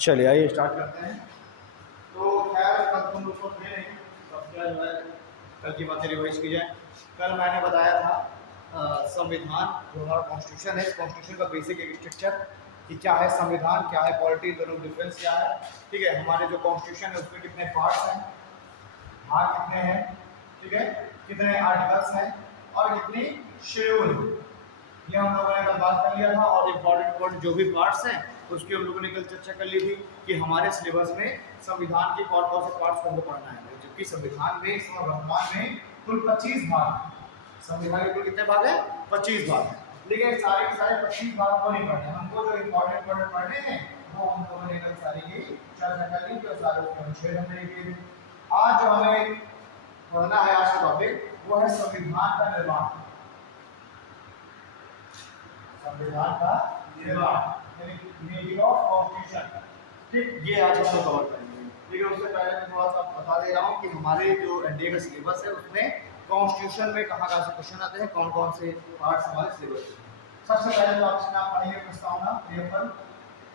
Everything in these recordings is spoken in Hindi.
चलिए आइए स्टार्ट करते हैं। तो खैर कल तुम लोग को थे नहीं, तो क्या जो है कल की बातें रिवाइज की जाए। कल मैंने बताया था संविधान जो हमारा कॉन्स्टिट्यूशन है, कॉन्स्टिट्यूशन का बेसिक स्ट्रक्चर कि क्या है संविधान, क्या है पॉलिटी, दोनों डिफरेंस क्या है। ठीक है, हमारे जो कॉन्स्टिट्यूशन है उसमें कितने पार्ट्स हैं, भाग कितने हैं, ठीक है, कितने आर्टिकल्स हैं और कितनी शेड्यूल है, ये हम लोगों ने कल बात कर लिया था। और इम्पोर्टेंट जो भी पार्ट्स हैं उसकी हम लोगों ने कल चर्चा कर ली थी कि हमारे सिलेबस में संविधान के कौन कौन से पार्ट्स को हमको पढ़ना है, जबकि संविधान में इस समय वर्तमान में कुल 25 भाग हैं। संविधान के कुल कितने भाग हैं? 25 भाग हैं, लेकिन सारे के सारे 25 भाग को नहीं पढ़ने, हमको जो इम्पोर्टेंट पढ़ने हैं वो हम लोगों ने कल सारी की चर्चा कर ली थी और सारे उसके अनुच्छेद हमने किए थे। आज जो हमें पढ़ना है, आज का टॉपिक वो है संविधान का निर्माण। संविधान का निर्माण मेकिंग ऑफ कॉन्स्टिट्यूशन, ठीक, ये आज हम लोग कवर करेंगे। लेकिन उससे पहले मैं थोड़ा सा बता दे रहा हूँ कि हमारे जो एनडीए का सिलेबस है उसमें कॉन्स्टिट्यूशन में कहाँ से क्वेश्चन आते हैं, कौन कौन से पार्ट्स हमारे सिलेबस में। सबसे पहले तो आपसे आप पढ़ेंगे प्रस्तावना, प्रियम्बल।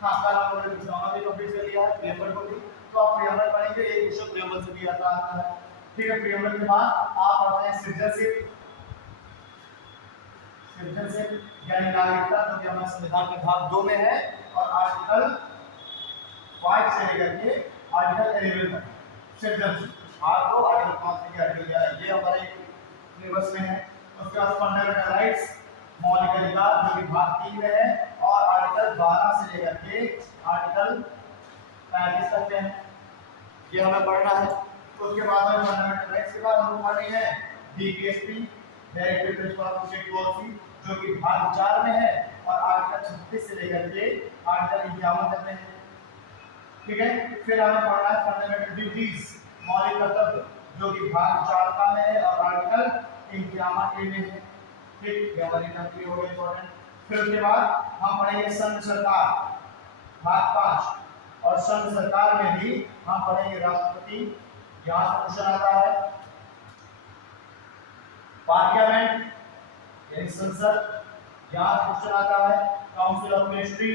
हाँ, कल आप लोगों ने प्रस्तावना भी कंप्लीट कर लिया है, प्रियम्बल को भी, तो आप प्रियम्बल पढ़ेंगे। एक क्वेश्चन प्रियम्बल से भी आता है, ठीक है। प्रियम्बल के बाद आप पढ़ते हैं सिटीजनशिप, यानी नागरिकता, जो कि हमारे संविधान के भाग 2 में है, और आर्टिकल 5 से लेकर के आर्टिकल 11 तक सिटीजनशिप भाग 2, आर्टिकल 5 से लेकर आर्टिकल 11 ये हमारे सिलेबस में है। उसके बाद फंडामेंटल राइट्स, मौलिक अधिकार, जो कि भाग 3 में है, और आर्टिकल 12 से लेकर के आर्टिकल 35 तक है, ये हमें पढ़ना है। उसके बाद में फंडामेंटल राइट्स के बाद हम पढ़ेंगे DPSP, directive principle of state policy, जो कि भाग 4 में है, और आर्टिकल 36 से लेकर के आर्टिकल 51 तक में है, ठीक है। फिर हमें पढ़ना है फंडामेंटल ड्यूटीज, मौलिक कर्तव्य, जो कि भाग 4 का में है और आर्टिकल 51 ए में है, ठीक, ये हमारी कंट्री हो गई इंपॉर्टेंट। फिर उसके बाद हम पढ़ेंगे संघ सरकार, भाग 5, और संघ सरकार में भी हम पढ़ेंगे राष्ट्रपति, यहाँ से क्वेश्चन आता है। पार्लियामेंट यानी संसद, यहाँ क्वेश्चन आता है। काउंसिल ऑफ मिनिस्ट्री,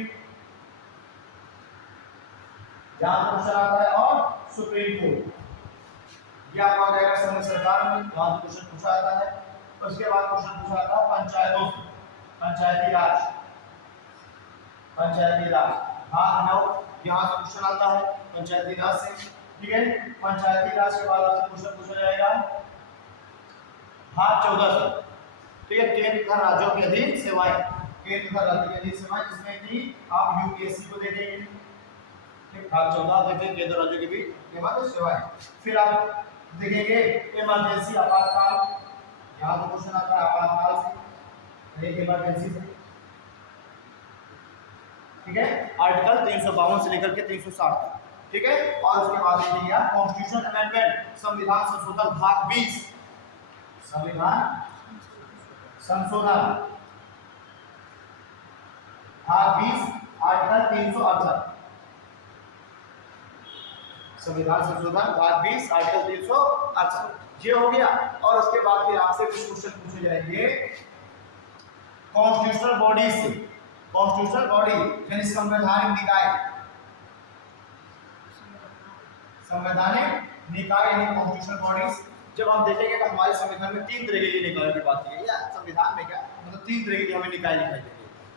यहाँ क्वेश्चन आता है। और सुप्रीम कोर्ट, यह आपका जाएगा संघ सरकार में, यहाँ से क्वेश्चन पूछा जाता है। उसके बाद क्वेश्चन पूछा जाता है पंचायतों से, पंचायती राज, पंचायती राज भाग 9, यहाँ से क्वेश्चन आता है पंचायती राज से, ठीक है। पंचायती राज के बाद आपसे क्वेश्चन पूछा जाएगा भाग 14 से, ठीक है, केंद्र तथा राज्यों के अधीन सेवाएं, केंद्र तथा राज्यों के अधीन सेवाएं, जिसमें कि आप यूपीएससी को देखेंगे, ठीक, भाग 14 देखेंगे केंद्र राज्यों के बीच के बाद सेवाएं। फिर आप देखेंगे इमरजेंसी, आपातकाल, यहाँ से क्वेश्चन आता है आपातकाल से, एक इमरजेंसी से, ठीक है, आर्टिकल 352 से लेकर के 360 तक, ठीक है। और उसके बाद देखिए आप कॉन्स्टिट्यूशन अमेंडमेंट, संविधान संशोधन भाग 20, संविधान संशोधन भाग 20, आर्टिकल 368, संविधान संशोधन भाग 20, आर्टिकल 368, ये हो गया। और उसके बाद फिर आपसे कुछ क्वेश्चन पूछे जाएंगे कॉन्स्टिट्यूशनल बॉडी से, कॉन्स्टिट्यूशनल बॉडी यानी संवैधानिक निकाय, संवैधानिक निकाय यानी कॉन्स्टिट्यूशनल बॉडीज। जब हम देखेंगे तो हमारे संविधान में 3 तरह के निकायों की बात की गई है। संविधान में क्या मतलब 3 तरह की हमें निकाय दिखाई देंगे,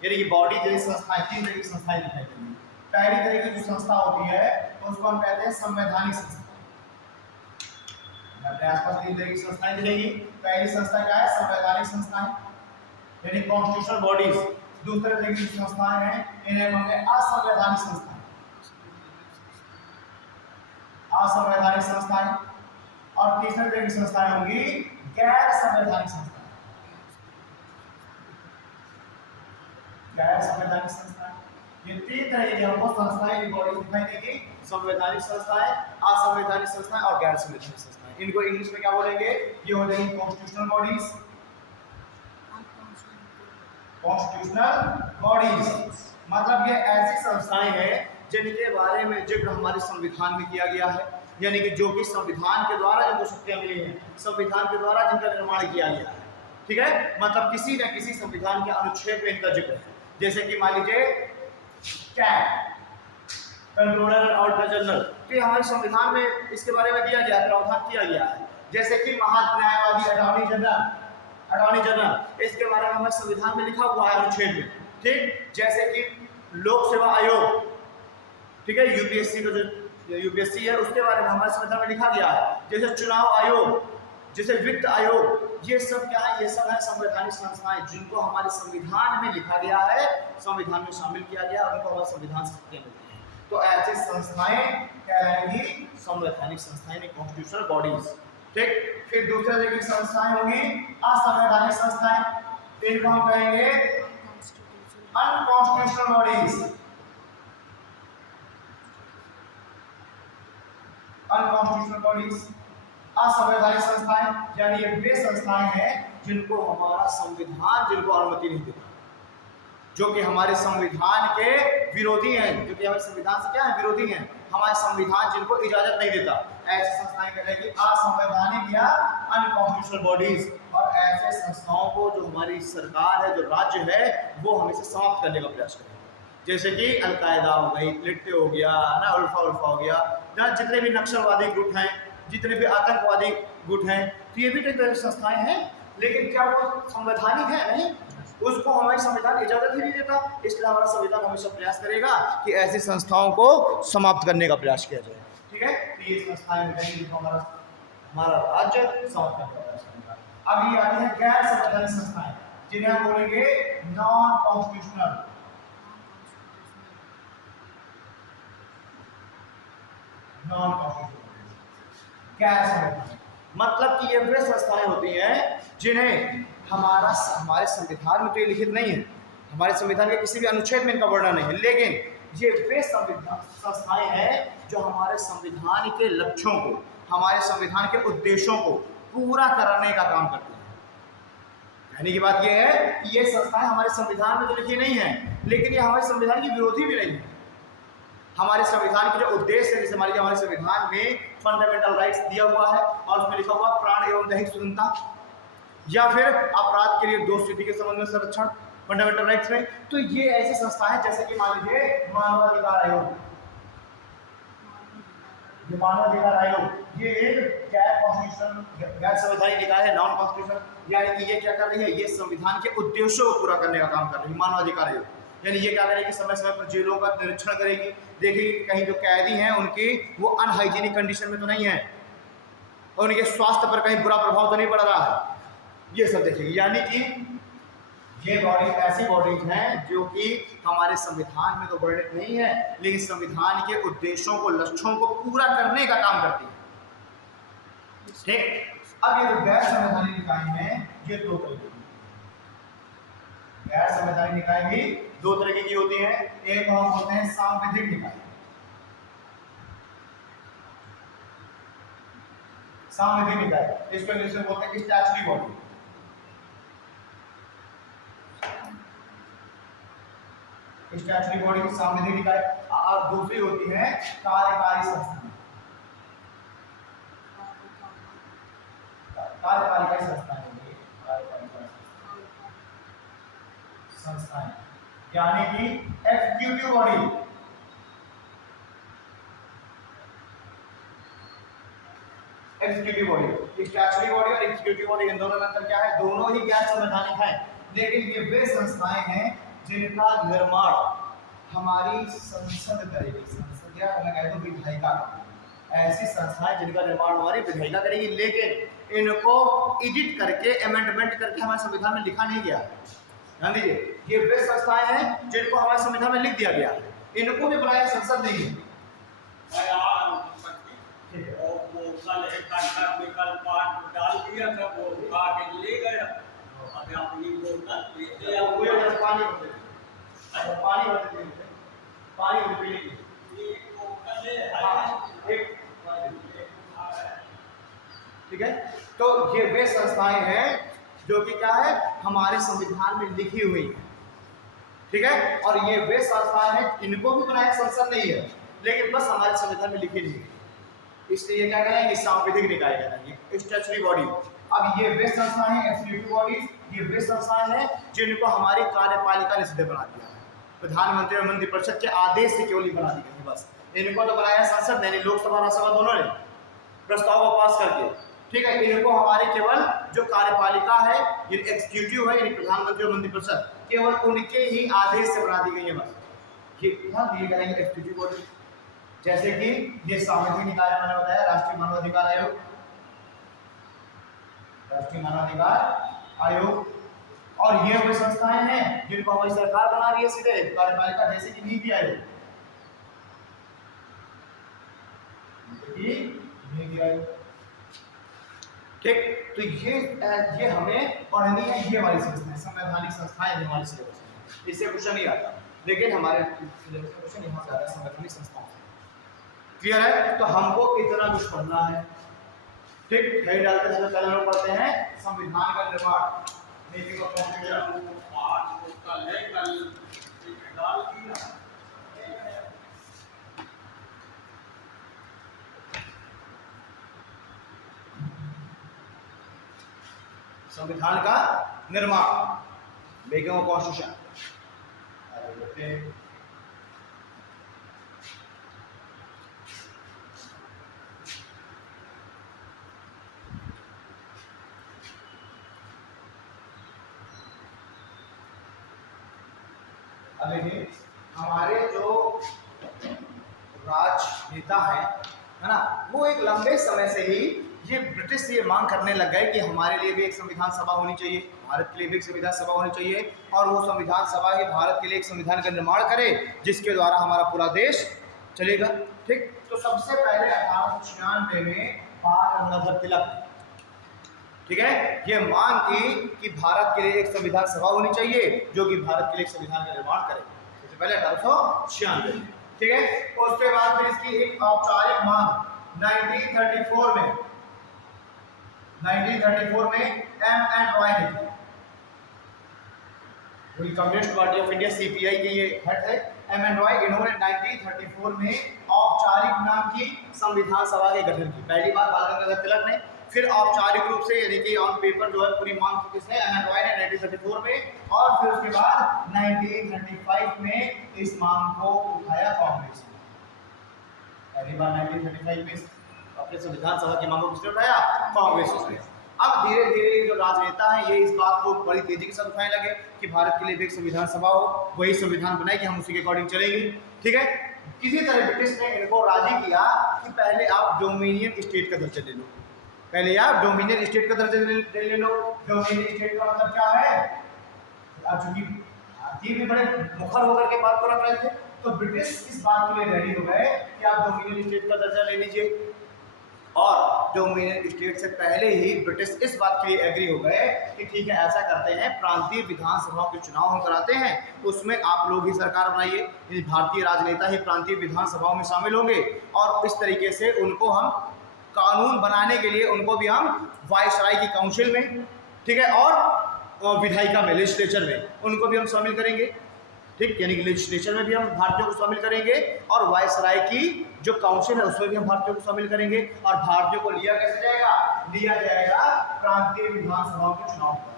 यानी कि बॉडी जैसी संस्थाएं, 3 तरह की संस्थाएं दिखाई देंगी। पहली तरह की जो संस्था होती है उसको हम कहते हैं संवैधानिक संस्था, अपने आसपास 3 तरह की संस्थाएं दिखेंगी। पहली संस्था क्या है? संवैधानिक संस्थाएं यानी कॉन्स्टिट्यूशनल बॉडीज। दूसरे तरह की संस्थाएं हैं इन्हें हम कहते हैं असंवैधानिक संस्थाएं, असंवैधानिक संस्थाएं। और तीसरे तरह की संस्थाएं होंगी गैर संवैधानिक संस्थाएं, गैर संवैधानिक संस्थाएं। ये 3 तरह की हमको संस्थाएं बॉडी दिखाई देगी, संवैधानिक संस्थाएं, असंवैधानिक संस्थाएं और गैर संवैधानिक संस्थाएं। इनको इंग्लिश में क्या बोलेंगे? ये हो जाएंगी कॉन्स्टिट्यूशनल बॉडीज, कॉन्स्टिट्यूशनल बॉडीज मतलब ये ऐसी संस्थाएं हैं जिनके बारे में जिक्र हमारे संविधान में किया गया है, यानी कि जो कि संविधान के द्वारा जिनको शक्तियां मिली हैं, संविधान के द्वारा जिनका निर्माण किया गया है, ठीक है। मतलब किसी न किसी संविधान के अनुच्छेद में इनका जिक्र है। जैसे कि मान लीजिए कैट, कंट्रोलर एंड ऑडिटर जनरल। तो हमारे संविधान में इसके बारे में दिया गया, प्रावधान किया गया है। जैसे कि महान्यायवादी अटॉर्नी जनरल, इसके बारे में हमारे संविधान में लिखा हुआ है अनुच्छेद में। ठीक, जैसे कि लोक सेवा आयोग, ठीक है, यूपीएससी का जो यूपीएससी है उसके बारे में हमारे संविधान में लिखा गया है। जैसे चुनाव आयोग, जैसे वित्त आयोग, ये सब क्या है, ये सब है संवैधानिक संस्थाएं जिनको हमारे संविधान में लिखा गया है, संविधान में शामिल किया गया, उनको हमारे संविधान से शक्तियां मिलती है। तो ऐसी संस्थाएं कहलाएंगी संवैधानिक संस्थाएं, कॉन्स्टिट्यूशनल बॉडीज। ठीक, फिर दूसरे तरह की संस्थाएं होंगी असंवैधानिक संस्थाएं, इनको हम कहेंगे अनकॉन्स्टिट्यूशनल बॉडीज। अनकॉन्स्टिट्यूशनल बॉडीज, असंवैधानिक संस्थाएं, यानी ये वे संस्थाएं हैं जिनको हमारा संविधान, जिनको अनुमति नहीं देता, जो कि हमारे संविधान के विरोधी हैं, जो कि हमारे संविधान से क्या है, विरोधी हैं, हमारे संविधान जिनको इजाजत नहीं देता। ऐसी संस्थाएं कहलाएंगी असंवैधानिक या अनकॉन्स्टिट्यूशनल बॉडीज। और ऐसे संस्थाओं को जो हमारी सरकार है, जो राज्य है, वो हमेशा समाप्त करने का प्रयास करेगा। जैसे कि अलकायदा हो गई, लिट्टे हो गया ना, उल्फा हो गया, जहाँ जितने भी नक्सलवादी गुट हैं, जितने भी आतंकवादी गुट हैं, तो ये भी तो तरह की संस्थाएं हैं। लेकिन क्या वो संवैधानिक है? नहीं, उसको हमारी संविधान इजाजत ही नहीं देता। इसलिए हमारा संविधान हमेशा प्रयास करेगा कि ऐसी संस्थाओं को समाप्त करने का प्रयास किया जाए। ठीक है, तो ये संस्थाएं जिनको हमारा राज्य समाप्त करने का प्रयास करेगा। अब ये आती है गैर संवैधानिक संस्थाएं, जिन्हें हम बोलेंगे नॉन कॉन्स्टिट्यूशनल। नॉन कॉन्स्टिट्यूशनल गैर संवैधानिक मतलब कि ये वे संस्थाएं होती हैं जिन्हें हमारे संविधान में तो ये लिखित नहीं है, हमारे संविधान के किसी भी अनुच्छेद में इनका वर्णन नहीं है, लेकिन ये वे संस्थाएं हैं जो हमारे संविधान के लक्ष्यों को, हमारे संविधान के उद्देश्यों को पूरा करने का काम करती हैं। कहने की बात यह है कि ये संस्थाएं हमारे संविधान में तो लिखी नहीं है, लेकिन ये हमारे संविधान की विरोधी भी नहीं है। हमारे संविधान के जो उद्देश्य है, जैसे हमारे संविधान में फंडामेंटल राइट्स दिया हुआ है और उसमें लिखा हुआ प्राण एवं दैहिक स्वतंत्रता, या फिर अपराध के लिए दोष स्थिति के संबंध में संरक्षण फंडामेंटल राइट्स में। तो ये ऐसी संस्थाएं जैसे कि मान लीजिए मानवाधिकार आयोग, मानवाधिकार आयोग ये एक गैर कॉन्स्टिट्यूशनल, गैर संवैधानिक निकाय है, नॉन कॉन्स्टिट्यूशनल। यानी कि ये क्या कर रही है, ये संविधान के उद्देश्यों को पूरा करने का काम कर रही है मानवाधिकार आयोग। यानी ये क्या करेगी, समय समय पर जेलों का निरीक्षण करेगी, देखेगी कहीं जो कैदी हैं उनकी वो अनहाइजीनिक कंडीशन में तो नहीं है, और उनके स्वास्थ्य पर कहीं बुरा प्रभाव तो नहीं पड़ रहा है, ये सब देखेगी। यानी कि ये बॉडी ऐसी बॉडीज हैं जो कि हमारे संविधान में तो वर्णित नहीं है, लेकिन संविधान के उद्देश्यों को, लक्ष्यों को पूरा करने का काम करती है। ठीक, अब ये जो गैर संवैधानिक निकाय हैं, ये दो तरह की, गैर संवैधानिक निकाय भी दो तरह की होती है। एक हम बोलते हैं सांविधिक निकाय, सांविधिक निकाय, इसको इंग्लिश में बोलते हैं स्टैच्यूटरी बॉडी। स्टैच्यूटरी बॉडी की सांविधिक निकाय। और दूसरी होती है कार्यकारी संस्थाएं, कार्यपालिका संस्थाएं, संस्थाएं यानी कि executive body, executive body, statutory body और एग्जीक्यूटिव बॉडी, इन दोनों में अंतर क्या है? दोनों ही गैर संवैधानिक हैं, लेकिन ये वे संस्थाएं हैं जिनका निर्माण हमारी संसद करेगी। संसद या तो विधायिका, ऐसी संस्थाएं जिनका निर्माण हमारी विधायिका करेगी, लेकिन इनको एडिट करके, अमेंडमेंट करके हमारे संविधान में लिखा नहीं गया। ध्यान दीजिए, ये वे संस्थाएं हैं जिनको हमारे संविधान में लिख दिया गया, इनको भी बुलाया संसद नहीं है। डाल दिया था, वो उठा के ले गया, अभी अपनी बोतल पीते हैं, वो पानी पानी पीने की ठीक है। तो ये वे संस्थाएं हैं जो कि क्या है, हमारे संविधान में लिखी हुई है। ठीक है, और ये वे संस्थाएं हैं इनको भी बनाया संसद नहीं है, लेकिन बस हमारे संविधान में लिखी नहीं है, इसलिए ये क्या कहेंगे, सांविधिक निकाय कहलाएंगे, स्टैच्यूटरी बॉडी। अब ये वे संस्थाएं हैं, एग्जीक्यूटिव बॉडीज, ये वे संस्थाएं हैं जिनको हमारी कार्यपालिका ने सीधे बना दिया है। प्रधानमंत्री और मंत्रिपरिषद के आदेश से केवल बना दी गई है बस। इनको तो बनाया संसद ने, लोकसभा राज्यसभा दोनों ने प्रस्ताव को पास करके, ठीक है। इनको हमारे केवल जो कार्यपालिका है, ये एग्जीक्यूटिव है, यानी प्रधानमंत्री और मंत्रिपरिषद, केवल उनके ही आदेश से बना दी गई है बस। ये करेंगे एग्जीक्यूटिव बॉडी, जैसे कि ये सार्वजनिक निकाय मैंने बताया, राष्ट्रीय मानवाधिकार आयोग, राष्ट्रीय मानवाधिकार आयोग, और ये वो संस्थाएं हैं जिनको हमारी सरकार बना रही है सीधे कार्यपालिका, जैसे कि नीति आयोग, ठीक। तो ये हमें पढ़नी है, ये वाली संस्थाएं, संवैधानिक संस्थाएं हमारे सिलेबस में, इससे क्वेश्चन नहीं आता, लेकिन हमारे सिलेबस में क्वेश्चन यहाँ से आता है संवैधानिक संस्थाओं से। क्लियर है? तो हमको इतना कुछ पढ़ना है, ठीक है। डालते हैं, पहले लोग पढ़ते हैं संविधान का निर्माण, नीति को संविधान का निर्माण, मेकिंग ऑफ कॉन्स्टिट्यूशन। अब देखिए, हमारे जो राजनेता है ना, वो एक लंबे समय से ही ये ब्रिटिश से ये मांग करने लग गए कि हमारे लिए भी एक संविधान सभा होनी चाहिए, भारत के लिए भी एक संविधान सभा होनी चाहिए, और वो संविधान सभा ही भारत के लिए एक संविधान का निर्माण करे जिसके द्वारा हमारा पूरा देश चलेगा, ठीक। तो सबसे पहले 1896 में बाल गंगाधर तिलक, ठीक है, ये मांग की कि भारत के लिए एक संविधान सभा होनी चाहिए जो कि भारत के लिए एक संविधान का निर्माण करे, सबसे पहले 1896, ठीक है। उसके बाद फिर इसकी एक औपचारिक मांग 1934 में M.N. रॉय ने की, communist party of India CPI के ये हेड है M.N. रॉय। इन्होंने 1934 में औपचारिक नाम की संविधान सभा के गठन की, पहली बार बाल गंगाधर तिलक ने, फिर औपचारिक रूप से यानी कि ऑन पेपर जो है पूरी मांग की किसने, M.N. रॉय ने 1934 में, और फिर उसके बाद 1935 में इस मांग को उठाया कांग्रेस ने, पहली बार 1935 में अपने संविधान सभा की मांगों को किसने उठाया, कांग्रेस ने। अब धीरे धीरे जो राजनेता हैं ये इस बात को बड़ी तेजी के साथ उठाने लगे कि भारत के लिए भी एक संविधान सभा हो, वही संविधान बनाए कि हम उसी के अकॉर्डिंग चलेंगे, ठीक है। किसी तरह ब्रिटिश ने इनको राजी किया कि पहले आप डोमिनियन स्टेट का दर्जा ले लो, पहले आप डोमिनियन स्टेट का दर्जा ले लो। डोमिनियन स्टेट का मतलब क्या है, चूंकि भारतीय भी बड़े मुखर होकर के बात को रख रहे थे, तो ब्रिटिश इस बात के लिए रेडी हो गए कि आप डोमिनियन स्टेट का दर्जा ले लीजिए, और डोमिनियन स्टेट से पहले ही ब्रिटिश इस बात के लिए एग्री हो गए कि ठीक है, ऐसा करते हैं, प्रांतीय विधानसभाओं के चुनाव हम कराते हैं, उसमें आप लोग ही सरकार बनाइए, भारतीय राजनेता ही प्रांतीय विधानसभाओं में शामिल होंगे, और इस तरीके से उनको हम कानून बनाने के लिए उनको भी हम वायसराय की काउंसिल में, ठीक है, और विधायिका में, लेजिस्लेचर में उनको भी हम शामिल करेंगे, ठीक, यानी कि लेजिस्लेचर में भी हम भारतीयों को शामिल करेंगे, और वायसराय की जो काउंसिल है उसमें भी हम भारतीयों को शामिल करेंगे, और भारतीयों को लिया कैसे जाएगा, लिया जाएगा प्रांतीय विधानसभाओं के चुनाव पर,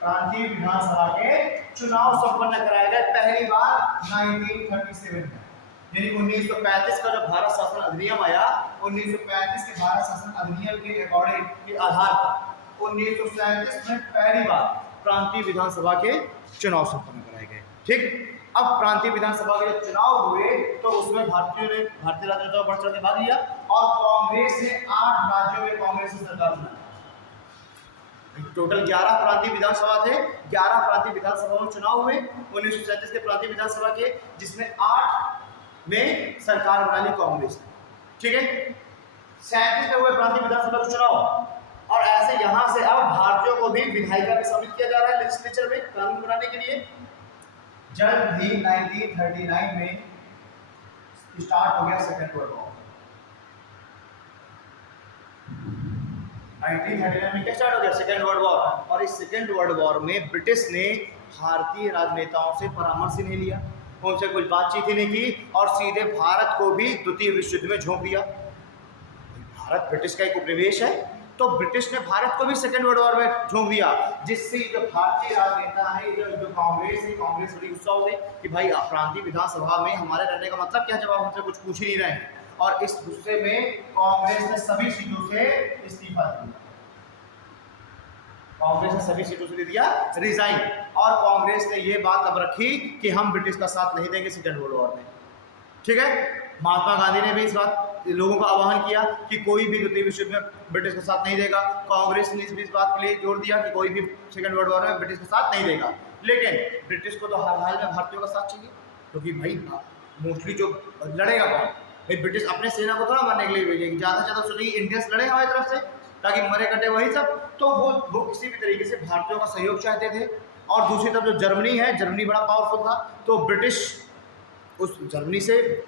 प्रांतीय विधानसभा के चुनाव संपन्न कराए गए पहली बार 1937 में, यानी 1935 का जो भारत शासन अधिनियम आया, 1935 के भारत शासन अधिनियम के अकॉर्डिंग के आधार पर 1937 में पहली बार प्रांतीय विधानसभा के चुनाव संपन्न कराए गए, ठीक। अब प्रांतीय विधानसभा के जब चुनाव हुए तो उसमें भारतीय राजनेताओं बढ़ चढ़ के भाग लिया, और कांग्रेस ने 8 राज्यों में कांग्रेस की सरकार बनाई। टोटल 11 प्रांतीय विधानसभा थे, 11 प्रांतीय विधानसभा में चुनाव हुए 1937 के प्रांतीय विधानसभा के, जिसमें 8 में सरकार बना ली कांग्रेस ने, ठीक है। 37 में हुए प्रांतीय विधानसभा के चुनाव, और ऐसे यहाँ से अब भारतीयों को भी विधायिका में शामिल किया जा रहा है लेजिस्लेचर में कानून बनाने के लिए। जल्द ही 1939 में स्टार्ट हो गया सेकेंड वर्ल्ड वॉर। 1939 में क्या स्टार्ट हो गया, सेकेंड वर्ल्ड वॉर, और इस सेकेंड वर्ल्ड वॉर में ब्रिटिश ने भारतीय राजनेताओं से परामर्श ही नहीं लिया, उनसे कुछ बातचीत ही नहीं की, और सीधे भारत को भी द्वितीय विश्व युद्ध में झोंक दिया। भारत ब्रिटिश का एक उपनिवेश है, तो ब्रिटिश ने भारत को भी सेकेंड वर्ल्ड वॉर में झोंक दिया, जिससे जो भारतीय राजनेता है, जो कांग्रेस है, कांग्रेस बड़ी गुस्सा हो गई कि भाई प्रांतीय विधानसभा में हमारे रहने का मतलब क्या, जब आप हमसे कुछ पूछ ही नहीं रहे हैं। और इस गुस्से में कांग्रेस ने सभी सीटों से इस्तीफा दिया, कांग्रेस ने सभी सीटों से दे दिया रिजाइन। और कांग्रेस ने ये बात अब रखी कि हम ब्रिटिश का साथ नहीं देंगे सेकेंड वर्ल्ड वॉर में, ठीक है। महात्मा गांधी ने भी इस बात लोगों का आह्वान किया कि कोई भी द्वितीय विश्व युद्ध में ब्रिटिश का साथ नहीं देगा। कांग्रेस ने इस बात के लिए जोर दिया कि कोई भी सेकेंड वर्ल्ड वॉर में ब्रिटिश का साथ नहीं देगा। लेकिन ब्रिटिश को तो हर हाल में भारतीयों का साथ चाहिए, क्योंकि भाई मोस्टली जो लड़ेगा कौन, भाई ब्रिटिश अपने सेना को थोड़ा मारने के लिए भेजेगी, ज़्यादा से ज़्यादा सोचेगी इंडियंस लड़े हमारी तरफ से, ताकि मरे कटे वही सब। तो वो किसी भी तरीके से भारतीयों का सहयोग चाहते थे। और दूसरी तरफ जो जर्मनी है, जर्मनी बड़ा पावरफुल था, तो ब्रिटिश उस जर्मनी से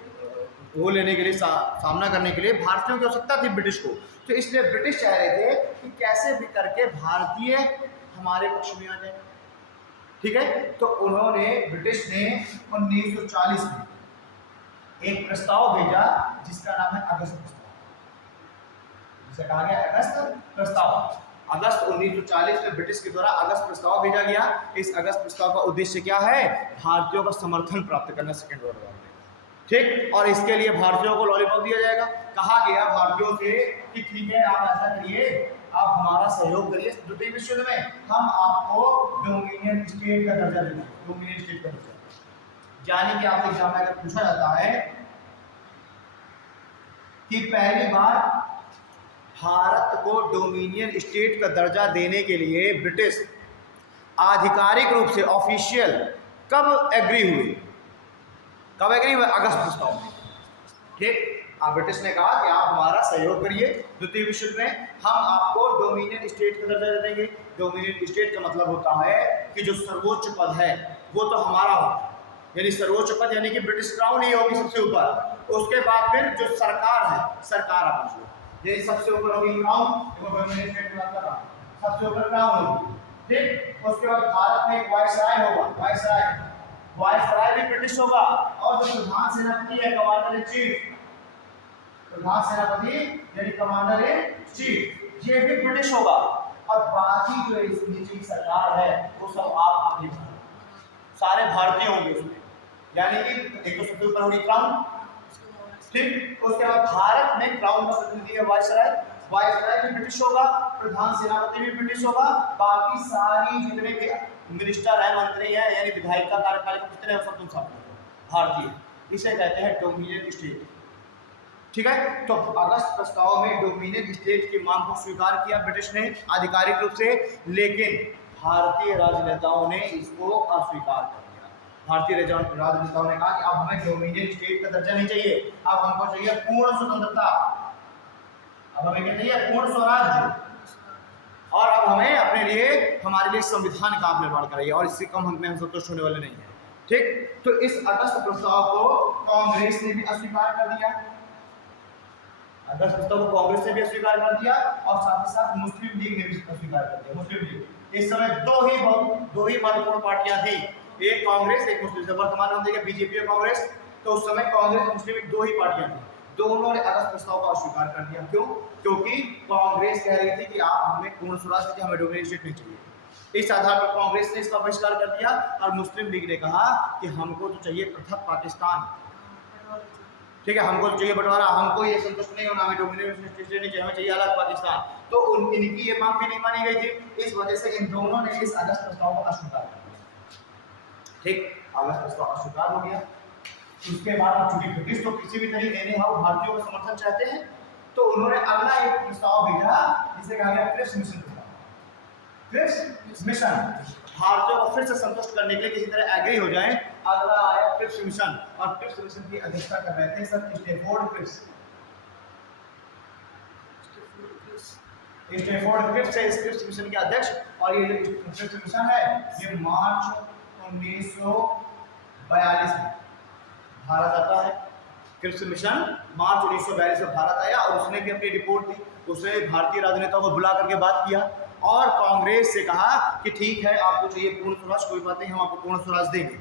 वो लेने के लिए सामना करने के लिए भारतीयों की आवश्यकता थी ब्रिटिश को। तो इसलिए ब्रिटिश चाह रहे थे कि कैसे भी करके भारतीय हमारे पक्ष में आ जाए, ठीक है। तो उन्होंने, ब्रिटिश ने 1940 में एक प्रस्ताव भेजा जिसका नाम है अगस्त प्रस्ताव, जिसे कहा गया अगस्त प्रस्ताव। अगस्त 1940 में ब्रिटिश के द्वारा अगस्त प्रस्ताव भेजा गया। इस अगस्त प्रस्ताव का उद्देश्य क्या है, भारतीयों का समर्थन प्राप्त करना सेकेंड वर्ल्ड वॉर में, ठीक। और इसके लिए भारतीयों को लॉलीपॉप दिया जाएगा। कहा गया भारतीयों से कि ठीक है, आप ऐसा करिए, आप हमारा सहयोग करिए द्वितीय विश्व युद्ध में, हम आपको डोमिनियन स्टेट का दर्जा देंगे, डोमिनियन स्टेट का दर्जा। यानी कि आपके एग्जाम में अगर पूछा जाता है कि पहली बार भारत को डोमिनियन स्टेट का दर्जा देने के लिए ब्रिटिश आधिकारिक रूप से ऑफिशियल कब एग्री हुए, कब एग्री हुए, अगस्त प्रस्ताव में, ठीक। अब ब्रिटिश ने कहा कि आप हमारा सहयोग करिए द्वितीय विश्व युद्ध में, हम आपको डोमिनियन स्टेट का दर्जा दे देंगे। डोमिनियन स्टेट का मतलब होता है कि जो सर्वोच्च पद है वो तो हमारा होगा, यानी सर्वोच्च पद, यानी कि ब्रिटिश क्राउन ही होगी सबसे ऊपर। उसके बाद फिर जो सरकार है, सरकार आप पूछो, यही सबसे ऊपर होगी क्राउन, डोमिनियन स्टेट का मतलब सबसे ऊपर क्राउन होगी, ठीक। उसके बाद भारत में एक वायसराय होगा, वायसराय भी ब्रिटिश होगा। और जो प्रधान सेनापति है, कमांडर इन चीफ, प्रधान सेनापति यानी कमांडर इन चीफ, ये भी ब्रिटिश होगा। और बाकी जो इस नीचे की सरकार है वो सब आप अपनी सारे भारतीय होंगे उसमें, यानी कि एक तो सबसे ऊपर होगी क्राउन, ठीक। उसके बाद भारत में क्राउन का प्रतिनिधि है वायसराय भी ब्रिटिश होगा, प्रधान सेनापति भी ब्रिटिश होगा। बाकी सारी जितने भी मिनिस्टर है, मंत्री है, यानी विधायक का कार्यपालिका जितने हैं सब तुम सब भारतीय, इसे कहते हैं डोमिनियन स्टेट, ठीक है। तो अगस्त प्रस्ताव में डोमिनियन स्टेट की मांग को स्वीकार किया ब्रिटिश ने आधिकारिक रूप से, लेकिन भारतीय राजनेताओं ने इसको अस्वीकार कर दिया। भारतीय राजनेताओं ने कहा कि अब हमें डोमिनियन स्टेट का दर्जा नहीं चाहिए, अब हमको चाहिए पूर्ण स्वतंत्रता, अब हमें क्या चाहिए, पूर्ण स्वराज्य। और अब हमें अपने लिए, हमारे लिए संविधान का आप निर्माण कराइए, और इससे कम हम संतुष्ट होने वाले नहीं है, ठीक। तो इस अगस्त प्रस्ताव को कांग्रेस ने भी अस्वीकार कर दिया, अगस्त प्रस्ताव को कांग्रेस ने भी अस्वीकार कर दिया, और साथ ही साथ मुस्लिम लीग ने भी अस्वीकार कर दिया। मुस्लिम लीग इस समय दो ही महत्वपूर्ण पार्टियां थी, एक कांग्रेस, एक मुस्लिम लीग। वर्तमान में देखिए बीजेपी और कांग्रेस, तो उस समय कांग्रेस और मुस्लिम लीग दो ही पार्टियां थी, दोनों ने अगस्त प्रस्ताव को अस्वीकार कर दिया। क्यों? क्योंकि कांग्रेस कह रही थी कि आप हमें पूर्ण स्वराज दीजिए, हमें डोमिनियन स्टेट नहीं चाहिए। इस आधार पर कांग्रेस ने इसका बहिष्कार कर दिया, और मुस्लिम लीग ने कहा कि हमको तो चाहिए पृथक पाकिस्तान, ठीक है, हमको चाहिए बंटवारा, हमको ये संतुष्ट नहीं होना, हमें डोमिनियन स्टेट नहीं चाहिए, हमें चाहिए अलग पाकिस्तान। तो इनकी ये मांग भी नहीं मानी गई थी, इस वजह से इन दोनों ने इस अगस्त प्रस्ताव को अस्वीकार कर दिया, ठीक। अगस्त प्रस्ताव अस्वीकार हो गया। उसके बाद चूंकि ब्रिटिश तो किसी भी तरीके भारतीयों का समर्थन चाहते हैं, तो उन्होंने अगला एक प्रस्ताव भेजा जिसे कहा गया क्रिप्स मिशन। क्रिप्स मिशन भारतीयों को फिर से संतुष्ट करने के लिए किसी तरह एग्री हो जाए, अगला आया क्रिप्स मिशन। और क्रिप्स मिशन की अध्यक्षता कर रहे थे sir Stafford Cripps. Stafford Cripps है इस क्रिप्स मिशन के अध्यक्ष, और ये क्रिप्स मिशन है ये मार्च 1942 में भारत आता है। क्रिप्स मिशन मार्च 1942 में भारत आया, और उसने भी अपनी रिपोर्ट दी, उसने भारतीय राजनेताओं को बुला करके बात किया, और कांग्रेस से कहा कि ठीक है, आपको चाहिए पूर्ण स्वराज, कोई बात नहीं, हम आपको पूर्ण स्वराज देंगे।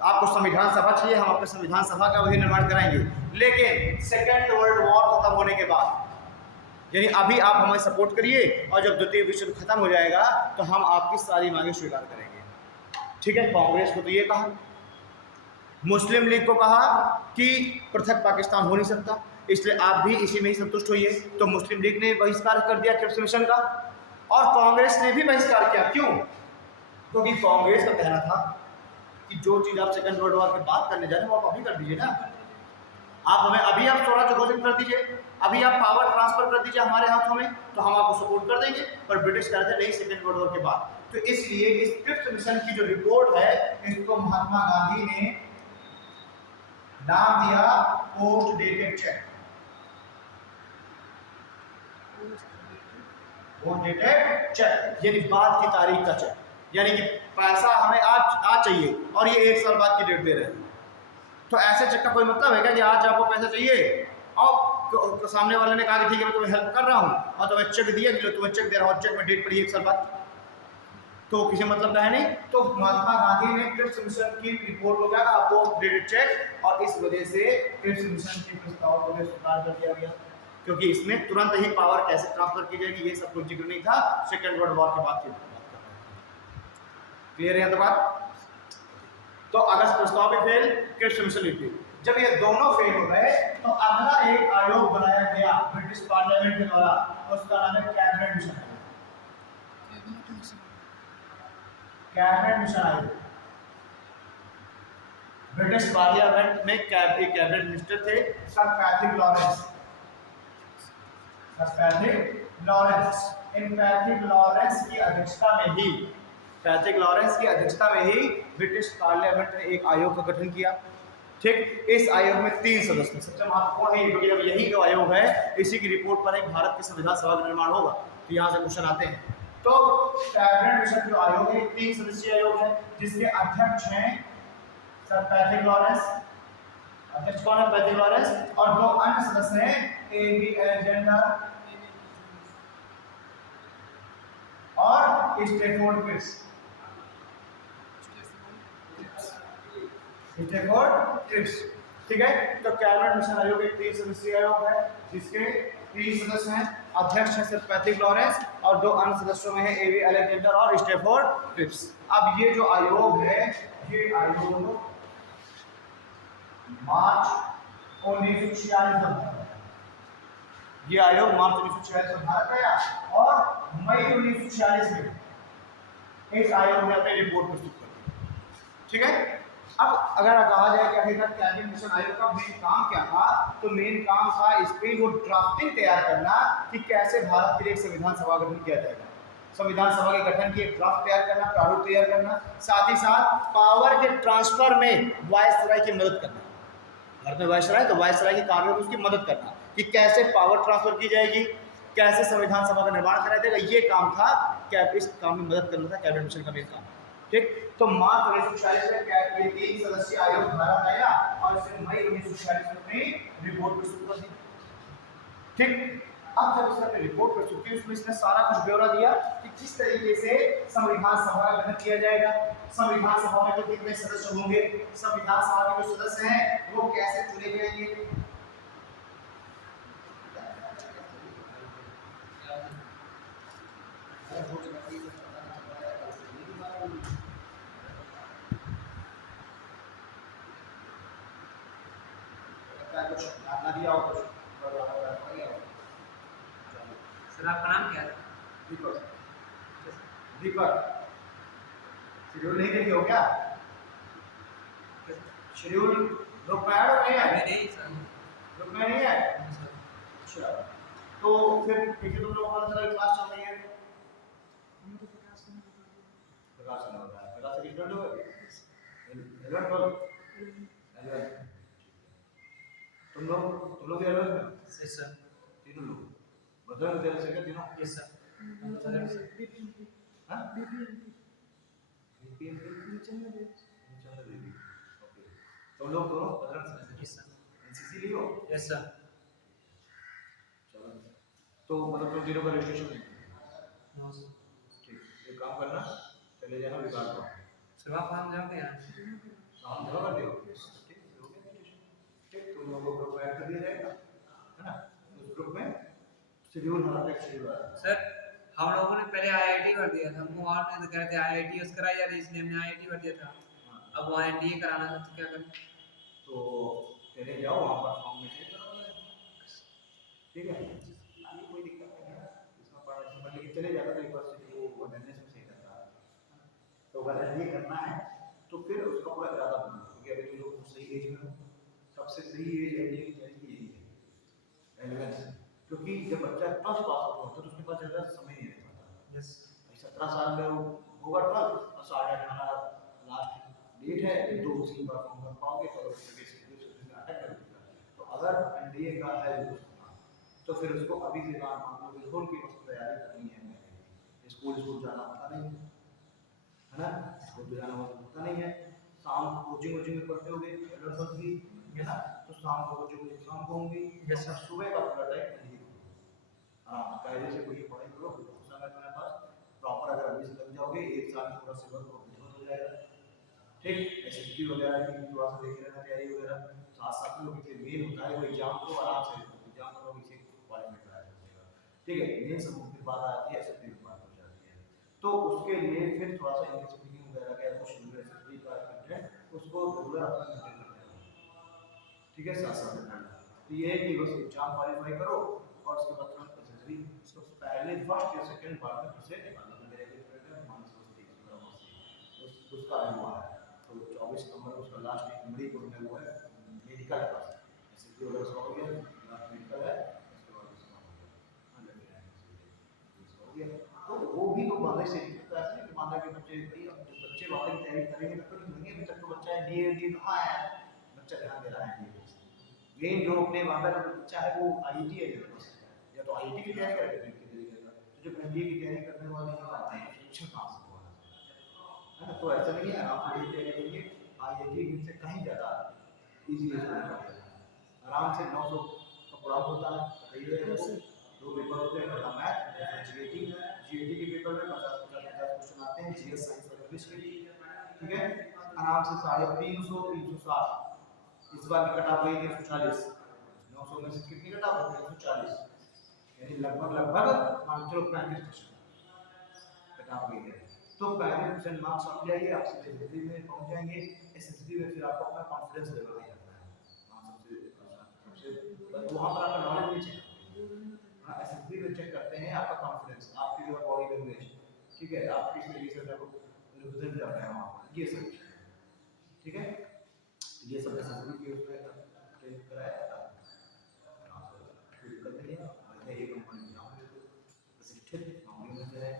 आपको संविधान सभा चाहिए, हम आपके संविधान सभा का भी निर्माण कराएंगे। लेकिन सेकेंड वर्ल्ड वॉर खत्म होने के बाद, यानी अभी आप हमें सपोर्ट करिए और जब द्वितीय विश्व युद्ध खत्म हो जाएगा तो हम आपकी सारी मांगे स्वीकार करेंगे। ठीक है, कांग्रेस को तो ये कहा, मुस्लिम लीग को कहा कि पृथक पाकिस्तान हो नहीं सकता, इसलिए आप भी इसी में ही संतुष्ट होइए। तो मुस्लिम लीग ने बहिष्कार कर दिया क्रिप्स मिशन का और कांग्रेस ने भी बहिष्कार किया। क्यों? क्योंकि कांग्रेस का कहना था कि जो चीज आप सेकंड वर्ल्ड वॉर की बात करने जा रहे हैं वो आप अभी कर दीजिए ना, आप हमें अभी आप स्वराज घोषित कर दीजिए, अभी आप पावर ट्रांसफर कर दीजिए हमारे हाथों में, तो हम आपको सपोर्ट कर देंगे। पर ब्रिटिश कह रहे थे नहीं, सेकंड वर्ल्ड वॉर के बाद। तो इसलिए इस क्रिप्स मिशन की जो रिपोर्ट है इसको महात्मा गांधी ने नाम दिया post dated cheque. Post dated cheque यानी बाद की तारीख का चेक, यानी कि पैसा हमें आज चाहिए और ये 1 साल बाद की डेट दे रहे हैं। तो ऐसे चेक का कोई मतलब है क्या कि आज आपको पैसा चाहिए और तो सामने वाले ने कहा कि ठीक है मैं तुम्हें हेल्प कर रहा हूँ और तुम्हें चेक दिया कि तुम्हें चेक दे रहा हूँ, चेक में डेट पड़ी 1 साल बाद, तो किसी मतलब का है नहीं। तो महात्मा गांधी ने क्रिप्स मिशन की रिपोर्ट को क्या कहा, पोस्ट डेटेड चेक, और इस वजह से क्रिप्स मिशन के प्रस्ताव को स्वीकार कर दिया गया, क्योंकि इसमें तुरंत ही पावर कैसे ट्रांसफर की जाएगी ये सब कुछ जिक्र नहीं था, सेकेंड वर्ल्ड वॉर के बाद की बात कर रहे हैं। क्लियर है तो बात? तो अगस्त प्रस्ताव भी फेल, क्रिप्स मिशन भी फेल। जब ये दोनों फेल हो गए तो अगला एक आयोग बनाया गया ब्रिटिश पार्लियामेंट के द्वारा, उसका नाम है कैबिनेट मिशन। कैबिनेट मिशन आयोग। ब्रिटिश पार्लियामेंट में कैबिनेट मिनिस्टर थे sir Patrick Lawrence. Sir Patrick Lawrence, इन पैट्रिक लॉरेंस की अध्यक्षता में ही, पैट्रिक लॉरेंस की अध्यक्षता में ही ब्रिटिश पार्लियामेंट ने एक आयोग का गठन किया। ठीक, इस आयोग में 3 सदस्य, सबसे महत्वपूर्ण है क्योंकि अब यही जो आयोग है इसी की रिपोर्ट पर एक भारत की संविधान सभा का निर्माण होगा, तो यहाँ से क्वेश्चन आते हैं। तो कैबिनेट मिशन जो आयोग है 3 सदस्यीय आयोग है जिसके अध्यक्ष हैं सर पैट्रिक लॉरेंस, अध्यक्ष कौन है? पैट्रिक लॉरेंस, और 2 अन्य सदस्य हैं एबी अलेक्जेंडर और स्टेफोर्ड क्रिप्स। स्टेफोर्ड क्रिप्स, ठीक है। तो कैबिनेट मिशन आयोग एक 3 सदस्यीय आयोग है जिसके 3 सदस्य हैं, अध्यक्ष है सर पैट्रिक लॉरेंस और 2 अन्य सदस्यों में है एबी अलेक्जेंडर और स्टेफोर्ड क्रिप्स। अब ये जो आयोग है ये आयोग मार्च 1946 में, ये आयोग मार्च 1946 में भारत आया और मई 1946 में इस आयोग ने अपनी रिपोर्ट प्रस्तुत कर दी। ठीक है। अब अगर कहा जाए कि आखिरकार कैबिनेट मिशन आयोग का मेन काम क्या था, तो मेन काम था इसके वो ड्राफ्टिंग तैयार करना कि कैसे भारत के लिए एक संविधान सभा गठन किया जाएगा, संविधान सभा के गठन की एक ड्राफ्ट तैयार करना, प्रारूप तैयार करना, साथ ही साथ पावर के ट्रांसफर में वायसराय की मदद करना। भारत में वायसराय, तो वायसराय के कार्यों में उसकी मदद करना कि कैसे पावर ट्रांसफर की जाएगी, कैसे संविधान सभा का निर्माण कराया जाएगा, ये काम था। इस काम में मदद करना था कैबिनेट मिशन का मेन काम। ठीक, तो मार्च 1946 में 3 सदस्यीय आयोग भारत आया और इसने मई 1946 में अपनी रिपोर्ट प्रस्तुत कर दी। ठीक, अब जब इसने अपनी रिपोर्ट प्रस्तुत की उसमें इसने सारा कुछ ब्यौरा दिया कि किस तरीके से संविधान सभा का गठन किया जाएगा, संविधान सभा में तो कितने सदस्य होंगे, संविधान सभा के जो सदस्य हैं वो कैसे चुने जाएंगे, कुछ ध्यान ना दिया हो कुछ। सर आपका नाम क्या है? दीपक। दीपक, शेड्यूल नहीं देखे हो क्या? शेड्यूल लोग में ऐड हो नहीं है? नहीं सर, लोग में नहीं है। अच्छा, तो फिर पीछे तुम लोग कौन सा क्लास चल रही है? प्रकाश ने बताया, प्रकाश की स्टूडेंट हो? 11 तुम लोग भी 11 में? Yes sir. तीनों लोग बदल विद्यालय से क्या तीनों? Yes sir. हाँ? बीपीएम देवी। ओके, तुम लोग दोनों बदल से? Yes sir. एनसीसी लियो? Yes sir. चलो, तो मतलब तुम तीनों का रजिस्ट्रेशन नहीं? No sir. ठीक, एक काम करना, चले जाना विभाग में। सर आप हम जाओगे यार? काम जमा कर दियो। ठीक, हो गया रजिस्ट्रेशन। ठीक, तुम लोगों को ग्रुप में ऐड कर दिया जाएगा, है ना? उस ग्रुप में शेड्यूल हमारा फिक्स शेड्यूल है। सर हम लोगों ने पहले आईआईटी भर दिया था, हमको और नहीं तो कह रहे थे आईआईटी उस कराई जाती इसलिए हमने आईआईटी भर दिया था। अब वहाँ एनडीए कराना था तो क्या करें? तो चले जाओ वहाँ पर फॉर्म में चेक करो, ठीक है, ये कोई दिक्कत नहीं है इसमें पढ़ा, लेकिन चले जाता तो एक बार से वो अटेंडेंस में सही करता है। तो अगर ये करना है तो फिर उसका पूरा इरादा बनाओ, क्योंकि अभी तुम लोग सही एज में हो, सबसे सही एज एनडीए की तैयारी की यही है, एलिवेंस। क्योंकि जब बच्चा 12th पास होता है तो उसके पास ज़्यादा समय नहीं रहता। यस 17 साल में वो होगा 12th और 18.5 लास्ट डेट है, 2-3 बार फॉर्म भर पाओगे तो अटक करेगा। तो अगर एनडीए का है तो फिर उसको अभी से काम मान लो बिल्कुल की उसको तैयारी करनी है। स्कूल जाना होता नहीं है ना, स्कूल जाना होता नहीं है, शाम कोचिंग में पढ़ते होगे की है ना, तो शाम को कोचिंग शाम को होंगी, यस सर। सुबह का पूरा टाइम नहीं। हाँ कायदे से कोई पढ़ाई करो, समय तुम्हारे पास प्रॉपर, अगर अभी से लग जाओगे 1 साल में पूरा सिलेबस कंप्लीट हो जाएगा। ठीक, एसएसबी वगैरह की थोड़ा सा देख लेना तैयारी वगैरह, साथ में जो मेन होता है वो एग्जाम को आराम से एग्जाम करो, इसे क्वालिफाई कराया जाएगा। ठीक है, मेन सब फिर बात आती है एसएसबी की बात हो जाती है, तो उसके लिए फिर थोड़ा सा इंग्लिश स्पीकिंग वगैरह का कुछ एसएसबी का कंटेंट उसको रेगुलर अपना मेंटेन करते हैं। ठीक है, साथ में तो ये है कि बस एग्जाम क्वालिफाई करो और उसके बाद तुरंत एसएसबी तो पहले फर्स्ट या सेकंड पार्ट में से मेरे उसका हुआ है। तो 24 नंबर उसका लास्ट एक मणिपुर में हुआ है, मेडिकल का एसएसबी वगैरह उसका हो गया, लास्ट मेडिकल है, उसके बाद उसका हो गया। तो वो भी तो बाहर से तो ऐसा नहीं कि मान लो कि बच्चे बाहर की तैयारी करेंगे तो नहीं, अभी तक तो बच्चा है डीएडी कहाँ है, बच्चा ध्यान दे रहा है मेन जो अपने वहाँ का बच्चा है वो आईआईटी है या तो आईआईटी की तैयारी करेगा, तो जो एमबीए की तैयारी करने वाले हैं शिक्षण कहाँ से हुआ है ना, तो ऐसा नहीं है आप आईआईटी तैयारी करेंगे, आईआईटी से कहीं ज़्यादा इजी है, आराम से 900 का पढ़ाई होता है, कई है 2 पेपर होते हैं, पहला मैथ, जीएटी के पेपर में 50-50 क्वेश्चन आते हैं, जीएस साइंस और इंग्लिश के लिए। ठीक है, आराम से 350-360 इस बार की कट ऑफ गई 340, 900 में से कितनी कट ऑफ होती है 340, यानी लगभग मान चलो 35% कट ऑफ गई है। तो 35% मार्क्स आप ले आइए, आप सीधे एसएसबी में पहुंच जाएंगे। एसएसबी में फिर आपको अपना कॉन्फिडेंस लेवल नहीं करना है, सबसे वहाँ पर आपका नॉलेज नहीं चेक करते हैं, एसएसबी में चेक करते हैं आपका कॉन्फिडेंस, आपकी जो बॉडी लैंग्वेज, ठीक है, आप किस तरीके से आपको रिप्रेजेंट कर रहे हैं वहाँ पर, ये सब ठीक है, ये सब एसएसबी की उसमें ट्रेन कराया था, कोई दिक्कत नहीं है, मैं ये कंपनी में जाऊँगा प्रशिक्षित मामले में जो है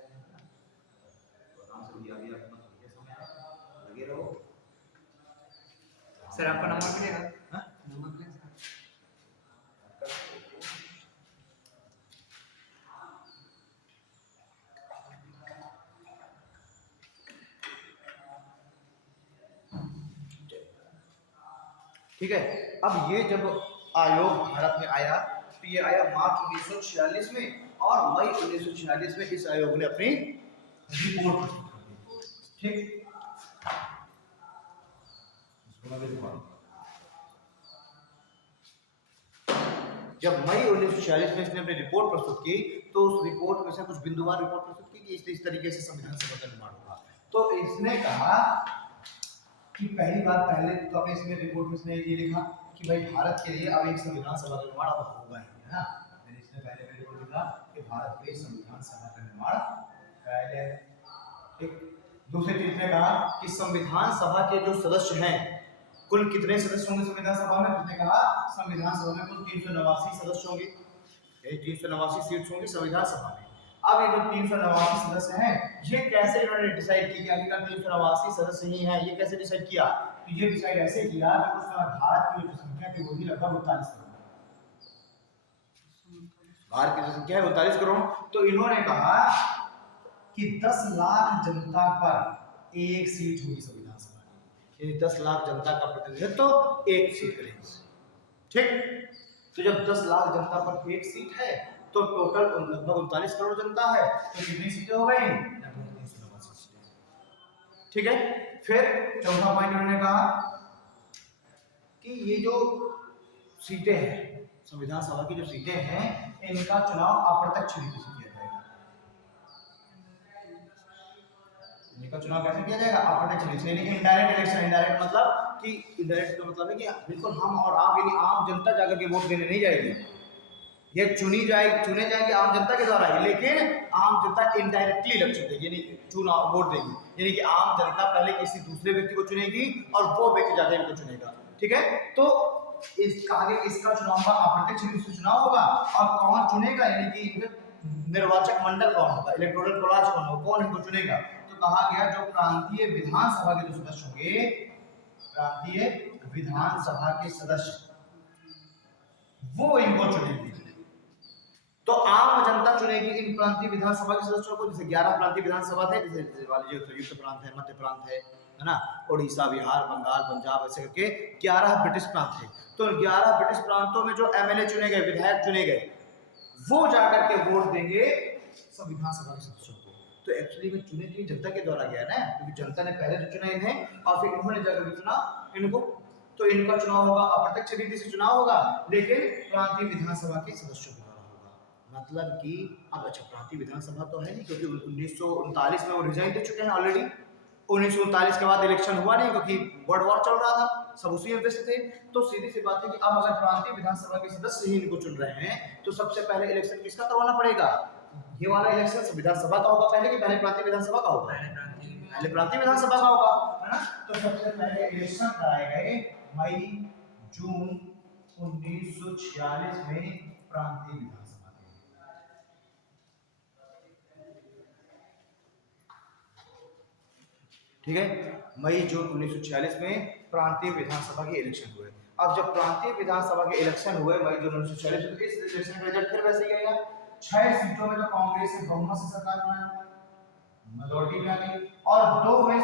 आराम से भी अभी अपना ये समय लगे रहो। सर आपका नंबर मिलेगा? हाँ नंबर मिलेगा? ठीक है, अब ये जब आयोग भारत में आया तो ये आया मार्च 1946 में और मई 1946 में इस आयोग ने अपनी रिपोर्ट ठीक जब मई 1946 में इसने अपनी रिपोर्ट प्रस्तुत की तो उस रिपोर्ट में से कुछ बिंदुवार रिपोर्ट प्रस्तुत की कि इस तरीके से संविधान सभा का निर्माण होगा। तो इसने कहा कि पहले तो अपने इसमें रिपोर्ट में इसने ये लिखा कि भाई भारत के लिए अब एक संविधान सभा का निर्माण अब होगा ही, है ना, मैंने इसने पहले में रिपोर्ट लिखा कि भारत के लिए संविधान सभा का निर्माण पहले। एक दूसरी चीज ने कहा कि संविधान सभा के जो सदस्य हैं कुल कितने सदस्य होंगे संविधान सभा में, उसने कहा संविधान सभा में कुल 389 सदस्य होंगे, 389 सीट्स होंगी संविधान सभा में। अब ये जो 389 सदस्य हैं ये कैसे इन्होंने डिसाइड किया कि 389 सदस्य ही हैं, ये कैसे डिसाइड किया, तो ये डिसाइड ऐसे किया कि उस समय भारत की जो संख्या थी वो थी लगभग 39 करोड़, भारत की जो संख्या है 39 करोड़। तो इन्होंने कहा कि 10 लाख जनता पर एक सीट होगी संविधान सभा की, यानी 10 लाख जनता का प्रतिनिधित्व तो एक सीट करेगी। ठीक, तो जब 10 लाख जनता पर एक सीट है तो टोटल लगभग 39 करोड़ जनता है, तो कितनी सीटें हो गई, 389 सीटें। ठीक है, फिर चौथा पॉइंट उन्होंने कहा कि ये जो सीटें हैं संविधान सभा की जो सीटें हैं इनका चुनाव अप्रत्यक्ष रीति से किया जाएगा। इनका चुनाव कैसे किया जाएगा? अप्रत्यक्ष रीति से, यानी कि इनडायरेक्ट इलेक्शन। इनडायरेक्ट मतलब कि इनडायरेक्ट का मतलब है कि बिल्कुल हम और आप यानी आम जनता जाकर के वोट देने नहीं जाएगी, ये चुने जाएंगे आम जनता के द्वारा ही, लेकिन आम जनता इनडायरेक्टली इलेक्शन देगी, यानी चुनाव वोट देगी, यानी कि आम जनता पहले किसी दूसरे व्यक्ति को चुनेगी और वो व्यक्ति जाकर इनको चुनेगा। ठीक है, तो इसका चुनाव का अप्रत्यक्ष रूप से चुनाव होगा। और कौन चुनेगा, यानी कि निर्वाचक मंडल कौन होगा, इलेक्टोरल कॉलेज कौन होगा, कौन इनको चुनेगा? तो कहा गया जो प्रांतीय विधानसभा के जो सदस्य होंगे, प्रांतीय विधानसभा के सदस्य वो इनको चुनेंगे। तो आम जनता चुनेगी इन प्रांतीय विधानसभा के सदस्यों को। जैसे 11 प्रांतीय विधानसभा थे, जैसे वाली जो संयुक्त प्रांत है, मध्य प्रांत है ना, उड़ीसा, बिहार, बंगाल, पंजाब, ऐसे करके 11 ब्रिटिश प्रांत थे। तो 11 ब्रिटिश प्रांतों में जो एमएलए चुने गए, विधायक चुने गए, वो जाकर के वोट देंगे सब विधानसभा के सदस्यों को। तो एक्चुअली में चुने की जनता के द्वारा गया ना, क्योंकि जनता ने पहले तो चुना इन्हें और फिर इन्होंने जाकर चुना इनको। तो इनका चुनाव होगा अप्रत्यक्ष रीति से चुनाव होगा, लेकिन प्रांतीय विधानसभा के सदस्यों के द्वारा होगा। मतलब कि अब अच्छा, प्रांतीय विधानसभा तो है नहीं, क्योंकि 1939 में वो रिजाइन दे चुके हैं ऑलरेडी। 1939 के बाद इलेक्शन हुआ नहीं, क्योंकि वर्ल्ड वॉर चल रहा था, सब उसी में व्यस्त थे। तो सीधी सी बात है कि अब अगर प्रांतीय विधानसभा के सदस्य ही इनको चुन रहे हैं, तो सबसे पहले इलेक्शन किसका करवाना पड़ेगा? ये वाला इलेक्शन विधानसभा का होगा पहले, कि पहले प्रांतीय विधानसभा का होगा? पहले प्रांतीय विधानसभा का होगा, है ना। तो सबसे पहले इलेक्शन कराए गए मई जून 1946 में प्रांतीय विधानसभा के। ठीक है, मई जून 1946 में प्रांतीय विधानसभा के इलेक्शन हुए। अब जब प्रांतीय विधानसभा के इलेक्शन हुए मई जून 1946 में, इस इलेक्शन का रिजल्ट फिर वैसे ही आएगा। 6 सीटों में तो कांग्रेस ने बहुमत से सरकार बनाई, मेजॉरिटी में आ गई, और 2 में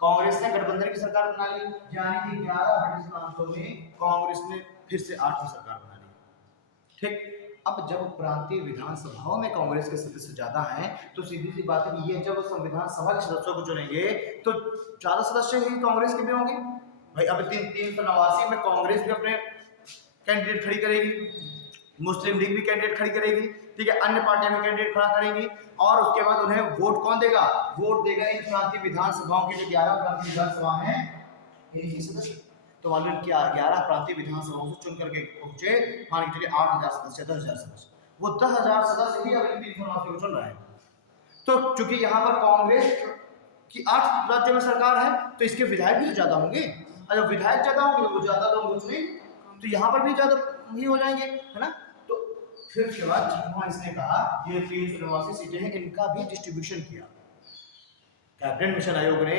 कांग्रेस ने गठबंधन की सरकार बना ली, यानी कि 11 ब्रिटिश प्रांतों में कांग्रेस ने फिर से 8वीं सरकार बना ली। ठीक, अब जब प्रांतीय विधानसभाओं में कांग्रेस के सदस्य ज्यादा हैं, तो सीधी सी बात है कि ये जब संविधान सभा के सदस्यों को चुनेंगे तो ज्यादा सदस्य ही कांग्रेस के भी होंगे भाई। अब 389 में कांग्रेस भी अपने कैंडिडेट खड़ी करेगी, मुस्लिम लीग भी कैंडिडेट खड़ी करेगी, ठीक है, अन्य पार्टियां भी कैंडिडेट खड़ा करेंगी, और उसके बाद उन्हें वोट कौन देगा? वोट देगा इन प्रांतीय विधानसभाओं की, जो 11 प्रांतीय विधानसभा हैं इनके सदस्य। तो मालूम क्या 11 प्रांतीय विधानसभाओं से चुन करके पहुंचे, मान के चलिए 8000 सदस्य, 10,000 सदस्य, वो 10,000 सदस्य ही अब इन 389 को चुन रहे हैं। तो चूंकि यहाँ पर कांग्रेस की 8 राज्यों में सरकार है, तो इसके विधायक भी तो ज्यादा होंगे, और जब विधायक ज्यादा होंगे वो ज्यादा लोग चुने, तो यहाँ पर भी ज्यादा ही हो जाएंगे, है ना। तो फिर उसके बाद इसने कहा ये 389 सीटें हैं, इनका भी डिस्ट्रीब्यूशन किया। कैबिनेट मिशन आयोग ने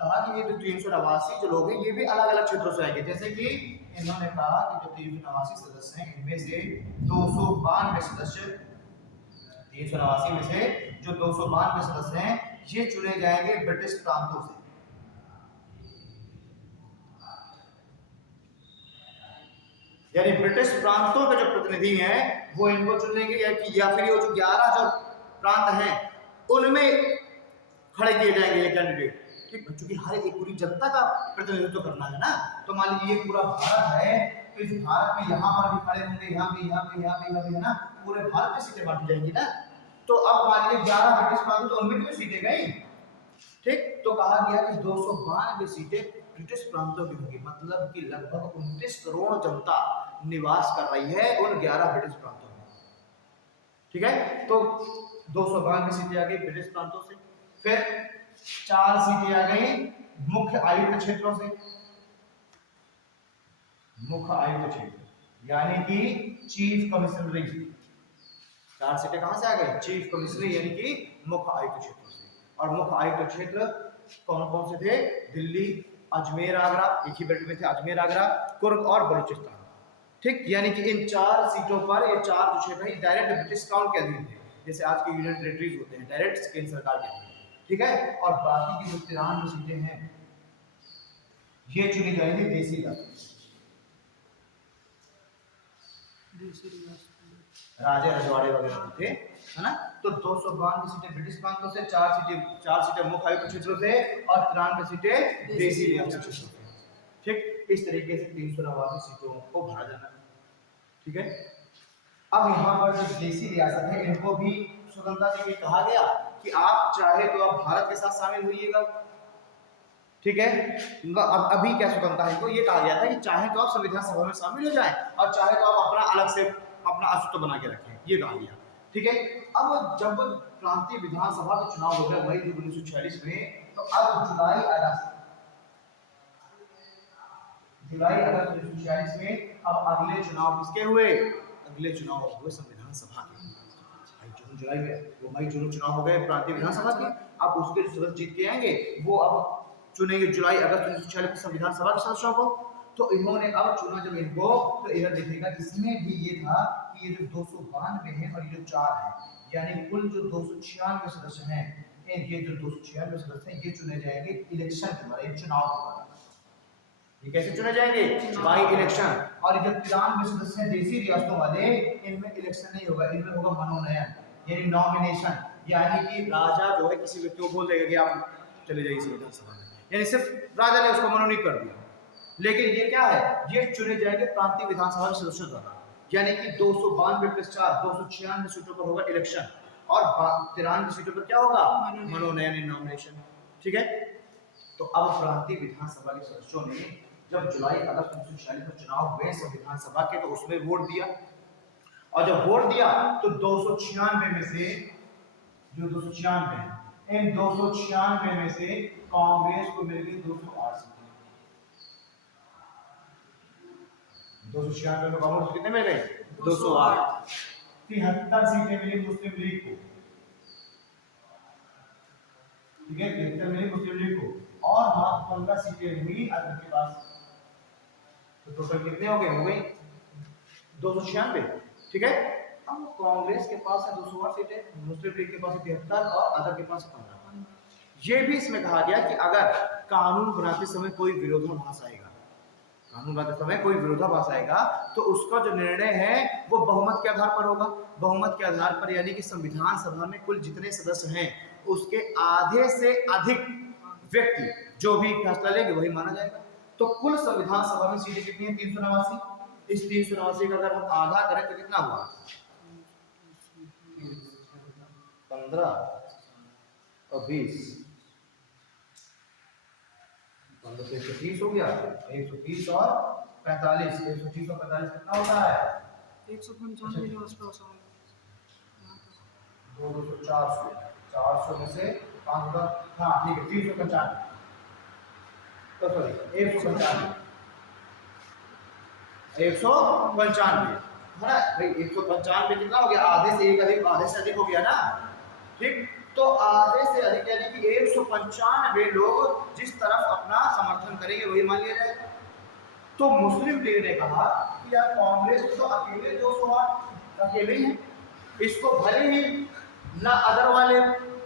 कहा कि ये जो 389 जो लोग हैं ये भी अलग अलग क्षेत्रों से आएंगे। जैसे कि इन्होंने कहा कि जो 389 सदस्य हैं, इनमें से 292 सदस्य, 389 में से जो 292 सदस्य हैं ये चुने जाएंगे ब्रिटिश प्रांतों से। यानी ब्रिटिश प्रांतों के जो प्रतिनिधि हैं वो इनको चुनेंगे, या फिर ये जो 11 जो प्रांत हैं उनमें खड़े किए जाएंगे ये कैंडिडेट। ठीक, क्योंकि हर एक पूरी जनता का प्रतिनिधित्व करना है ना। तो मान लीजिए ये पूरा भारत है, तो इस भारत में यहाँ पर भी खड़े होंगे, यहाँ पे, यहाँ पे, यहाँ पे, यहाँ पे, है ना, पूरे भारत में सीटें बांटी जाएंगी ना। तो अब मान लीजिए 11 ब्रिटिश प्रांत, तो उनमें भी सीटें गई। ठीक, तो कहा गया कि 292 सीटें ब्रिटिश प्रांतों की होंगी, मतलब कि लगभग 29 करोड़ जनता निवास कर रही है उन 11 ब्रिटिश प्रांतों में। ठीक है, तो 292 सीटें आ गई ब्रिटिश प्रांतों से। फिर 4 सीटें आ गई मुख्य आयुक्त क्षेत्रों से। मुख्य आयुक्त क्षेत्र यानी कि चीफ कमिश्नरी, 4 सीटें कहां से आ गई? चीफ कमिश्नरी यानी कि मुख्य आयुक्त क्षेत्रों से। और मुख्य आयुक्त क्षेत्र कौन कौन से थे? दिल्ली, अजमेर, आगरा, एक ही बेल्ट में थे, अजमेर, आगरा, कुर्ग और बलूचिस्तान। ठीक, यानी कि इन 4 सीटों पर ये 4 जो क्षेत्र हैं डायरेक्ट ब्रिटिश क्राउन के अधीन थे, जैसे आज के यूनियन टेरिटरीज होते हैं, डायरेक्ट केंद्र सरकार के अधीन। ठीक है, और बाकी की जो 93 सीटें हैं ये चुनी जाएंगी देसी राजे रजवाड़े वगैरह थे, है ना। तो 292 सीटें ब्रिटिश प्रांतों से, 4 सीटें मुख्य आयुक्त क्षेत्रों से और 93 सीटें देसी रियासत क्षेत्रों से। ठीक, इस तरीके से 389 सीटों को भरा जाना है। ठीक है। अब यहाँ पर जो देसी रियासत है इनको भी स्वतंत्रता दी गई। कहा गया कि आप चाहे तो आप भारत के साथ शामिल होइएगा, ठीक है। अब अभी क्या स्वतंत्रता है, इनको ये कहा गया था कि चाहे तो आप संविधान सभा में शामिल हो जाएं और चाहे तो आप अपना अलग से अपना अस्तित्व बना के रखें, ये कहा गया, ठीक है। अब जब प्रांतीय विधानसभा के चुनाव हो गए वही 1946 में, तो अब जुलाई अगस्त 1946 में अब अगले चुनाव किसके हुए, अगले चुनाव हुए संविधान सभा के। जून जुलाई में वो मई जून चुनाव हो गए प्रांतीय विधानसभा के। अब उसके जो सदस्य जीत के आएंगे वो अब चुनेंगे जुलाई अगस्त 1946 में संविधान सभा के सदस्यों को। तो इन्होंने अब चुना जब इनको, तो इधर देखिएगा इसमें भी ये था कि ये जो 292 है और ये जो 4 है, यानी कुल जो 296 सदस्य हैं, ये जो 296 सदस्य हैं ये चुने जाएंगे इलेक्शन के द्वारा, चुनाव के द्वारा। ये कैसे चुने जाएंगे, बाई इलेक्शन। और जो 93 सदस्य हैं देसी रियासतों वाले, इनमें इलेक्शन नहीं होगा, इनमें होगा मनोनयन यानी नॉमिनेशन, यानी कि राजा जो है किसी व्यक्ति को बोल देगा कि आप चले जाइए संविधान सभा में, यानी सिर्फ राजा ने उसको मनोनीत कर दिया। लेकिन ये क्या है, ये चुने जाएंगे प्रांतीय विधानसभा के सदस्यों द्वारा, यानी कि 292 + 4 296 सीटों पर होगा इलेक्शन और 93 सीटों पर क्या होगा, मनोनयन नॉमिनेशन, ठीक है। तो अब प्रांतीय विधानसभा के सदस्यों ने जब जुलाई अगस्त 1946 में चुनाव हुए संविधान सभा के, तो उसमें वोट दिया और जब वोट दिया तो 296 में से जो 296 है, इन 296 में से कांग्रेस को मिल गई 208 सीटें। 296 में कांग्रेस कितने मिल गए, 208। 73 सीटें मिली मुस्लिम लीग को, ठीक है, 73 मिली मुस्लिम लीग को और मात्र 15 सीटें हुई अदर के पास। तो टोटल कितने हो गए 296, ठीक है। अब कांग्रेस के पास है 208 सीटें, मुस्लिम लीग के पास 73 और अदर के पास 15। ये भी इसमें कहा गया कि अगर कानून बनाते समय कोई विरोधाभास आएगा, कानून बनाते समय कोई विरोधाभास आएगा तो उसका जो निर्णय है वो बहुमत के आधार पर होगा। बहुमत के आधार पर यानी कि संविधान सभा में कुल जितने सदस्य हैं उसके आधे से अधिक व्यक्ति जो भी फैसला लेंगे वही माना जाएगा। तो कुल संविधान सभा में सीटें कितनी है, 389। इस 389 का अगर हम आधा करें तो कितना हुआ, 15 और 20, 15 से 130 हो गया, 130 और 45, 130 और 45 कितना होता है, 195 के आसपास आएगा। 400 में से 5 हाँ ठीक है 395, तो सॉरी 195 है ना भाई, 195 कितना हो गया, आधे से एक अधिक, आधे से अधिक हो गया ना, ठीक। तो आधे से अधिक यानी कि 195 लोग जिस तरफ अपना समर्थन करेंगे वही मान लिया जाएगा। तो मुस्लिम लीग ने कहा कि यार कांग्रेस तो अकेले 208 अकेले ही है, इसको भले ही ना अदर वाले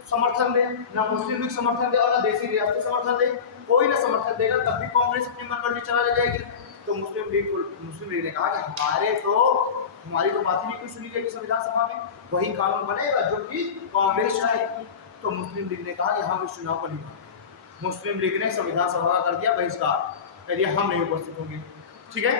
समर्थन दे, ना मुस्लिम लीग समर्थन दे और ना देसी रियासत समर्थन दे, कोई ना समर्थन देगा तब भी कांग्रेस अपनी मनमर्जी चला ले जाएगी। तो मुस्लिम लीग ने कहा कि हमारी तो बात ही नहीं सुनी जाएगी संविधान सभा में, वही कानून बनेगा जो कि कांग्रेस चाहेगी। तो मुस्लिम लीग ने कहा कि हम इस चुनाव पर नहीं मानेंगे। मुस्लिम लीग ने संविधान सभा का कर दिया बहिष्कार, कह दिया हम नहीं उपस्थित होंगे, ठीक है।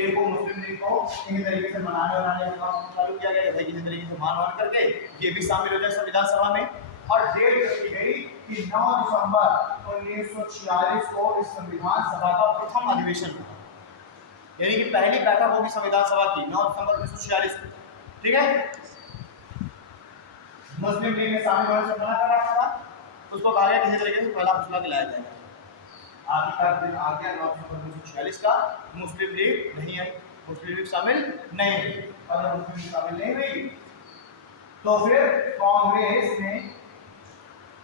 इनको मुस्लिम लीग को इसी तरीके से मनाने का काम चालू किया गया था, किसी तरीके से मान करके ये भी शामिल हो जाए संविधान सभा में। और डेट रखी गई कि 9 दिसंबर 1946 को इस संविधान सभा का प्रथम अधिवेशन हुआ, यानी कि पहली बैठक होगी संविधान सभा की 9 दिसंबर 1946 को, ठीक है। मुस्लिम लीग ने शामिल होने से मना कर रखा था, उसको कहा गया किसी तरीके से पहला फैसला दिलाया जाएगा। आखिरकार दिन आ गया 9 दिसंबर 1946 का, मुस्लिम लीग नहीं आई, मुस्लिम लीग शामिल नहीं हुई। और मुस्लिम लीग शामिल नहीं हुई तो फिर कांग्रेस ने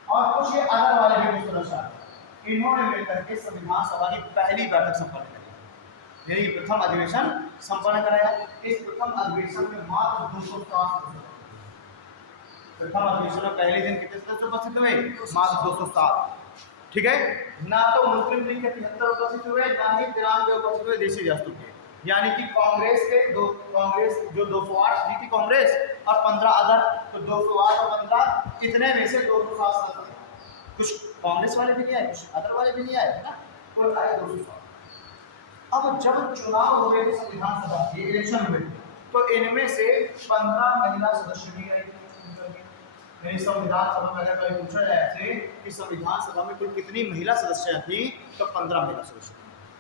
और कुछ ये अदर वाले भी कुछ सदस्य इन्होंने मिलकर के संविधान सभा की पहली बैठक संपन्न कराई, यानी प्रथम अधिवेशन संपन्न कराया। इस प्रथम अधिवेशन में मात्र 207 प्रथम अधिवेशन में पहले दिन कितने सदस्य उपस्थित हुए, मात्र 207, ठीक है। ना तो मुस्लिम लीग के 73 उपस्थित हुए, ना ही 93 उपस्थित हुए देसी रियासतों के, यानी कि कांग्रेस जो 208 जीती कांग्रेस और 15 अदर, तो 208 और 15 कितने में से 207 सदस्य, कुछ कांग्रेस वाले भी नहीं आए, कुछ अदर वाले भी नहीं आए, है ना, कुल आए 207। अब जब चुनाव हुए थे संविधान सभा के इलेक्शन हुए थे, तो इनमें से 15 महिला सदस्य भी आई थी। यानी संविधान सभा में अगर कभी पूछा जाए से कि संविधान सभा में कुल कितनी महिला सदस्य थी, तो 15 महिला सदस्य।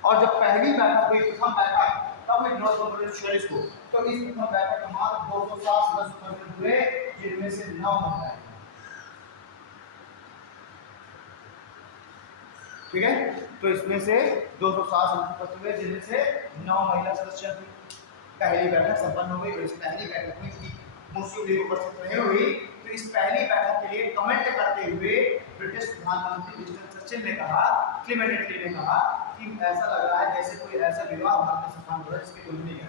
और जब पहली बैठक हुई, प्रथम बैठक, तब हुई 1946 को, तो इस प्रथम बैठक में मात्र 207 सदस्य उपस्थित हुए, जिनमें से 9 महिलाएं। ठीक है, तो इसमें से 207 सदस्य उपस्थित हुए, जिनमें से 9 महिला सदस्य थी। पहली बैठक संपन्न हो गई और इस पहली बैठक में मुस्लिम लीग उपस्थित नहीं हुई। तो इस पहली बैठक के लिए कमेंट करते हुए ब्रिटिश प्रधानमंत्री विंस्टन चर्चिल ने कहा, क्लेमेंट एटली ने कहा कि ऐसा लग रहा है जैसे कोई ऐसा विवाह भारत में संपन्न हो रहा है जिसकी तुलना नहीं है।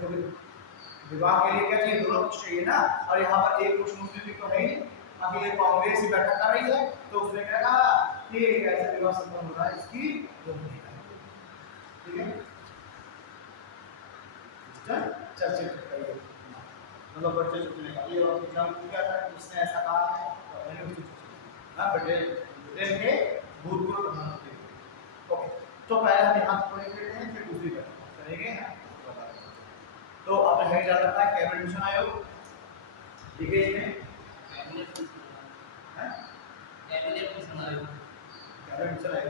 तो विवाह के लिए क्या चाहिए, दोनों पक्ष चाहिए ना। और यहाँ पर एक पुरुष मुस्लिम लीग तो है ही, अभी ये कांग्रेस ही बैठक कर रही है, तो उसने क्या कहा कि ऐसा विवाह संपन्न हो रहा है इसकी तुलना नहीं है। ठीक है, चर्चिल मतलब बच्चे ने कहा ये और एग्जाम क्या था, उसने ऐसा कहा है, हां ब्रिटेन के भूतपूर्व प्रधानमंत्री। ओके, तो पहले हम यहाँ थोड़े करते हैं, फिर दूसरी बात करेंगे। तो आपने हेड डाल रखा है कैबिनेट मिशन आयोग, ठीक है, इसमें कैबिनेट मिशन आयोग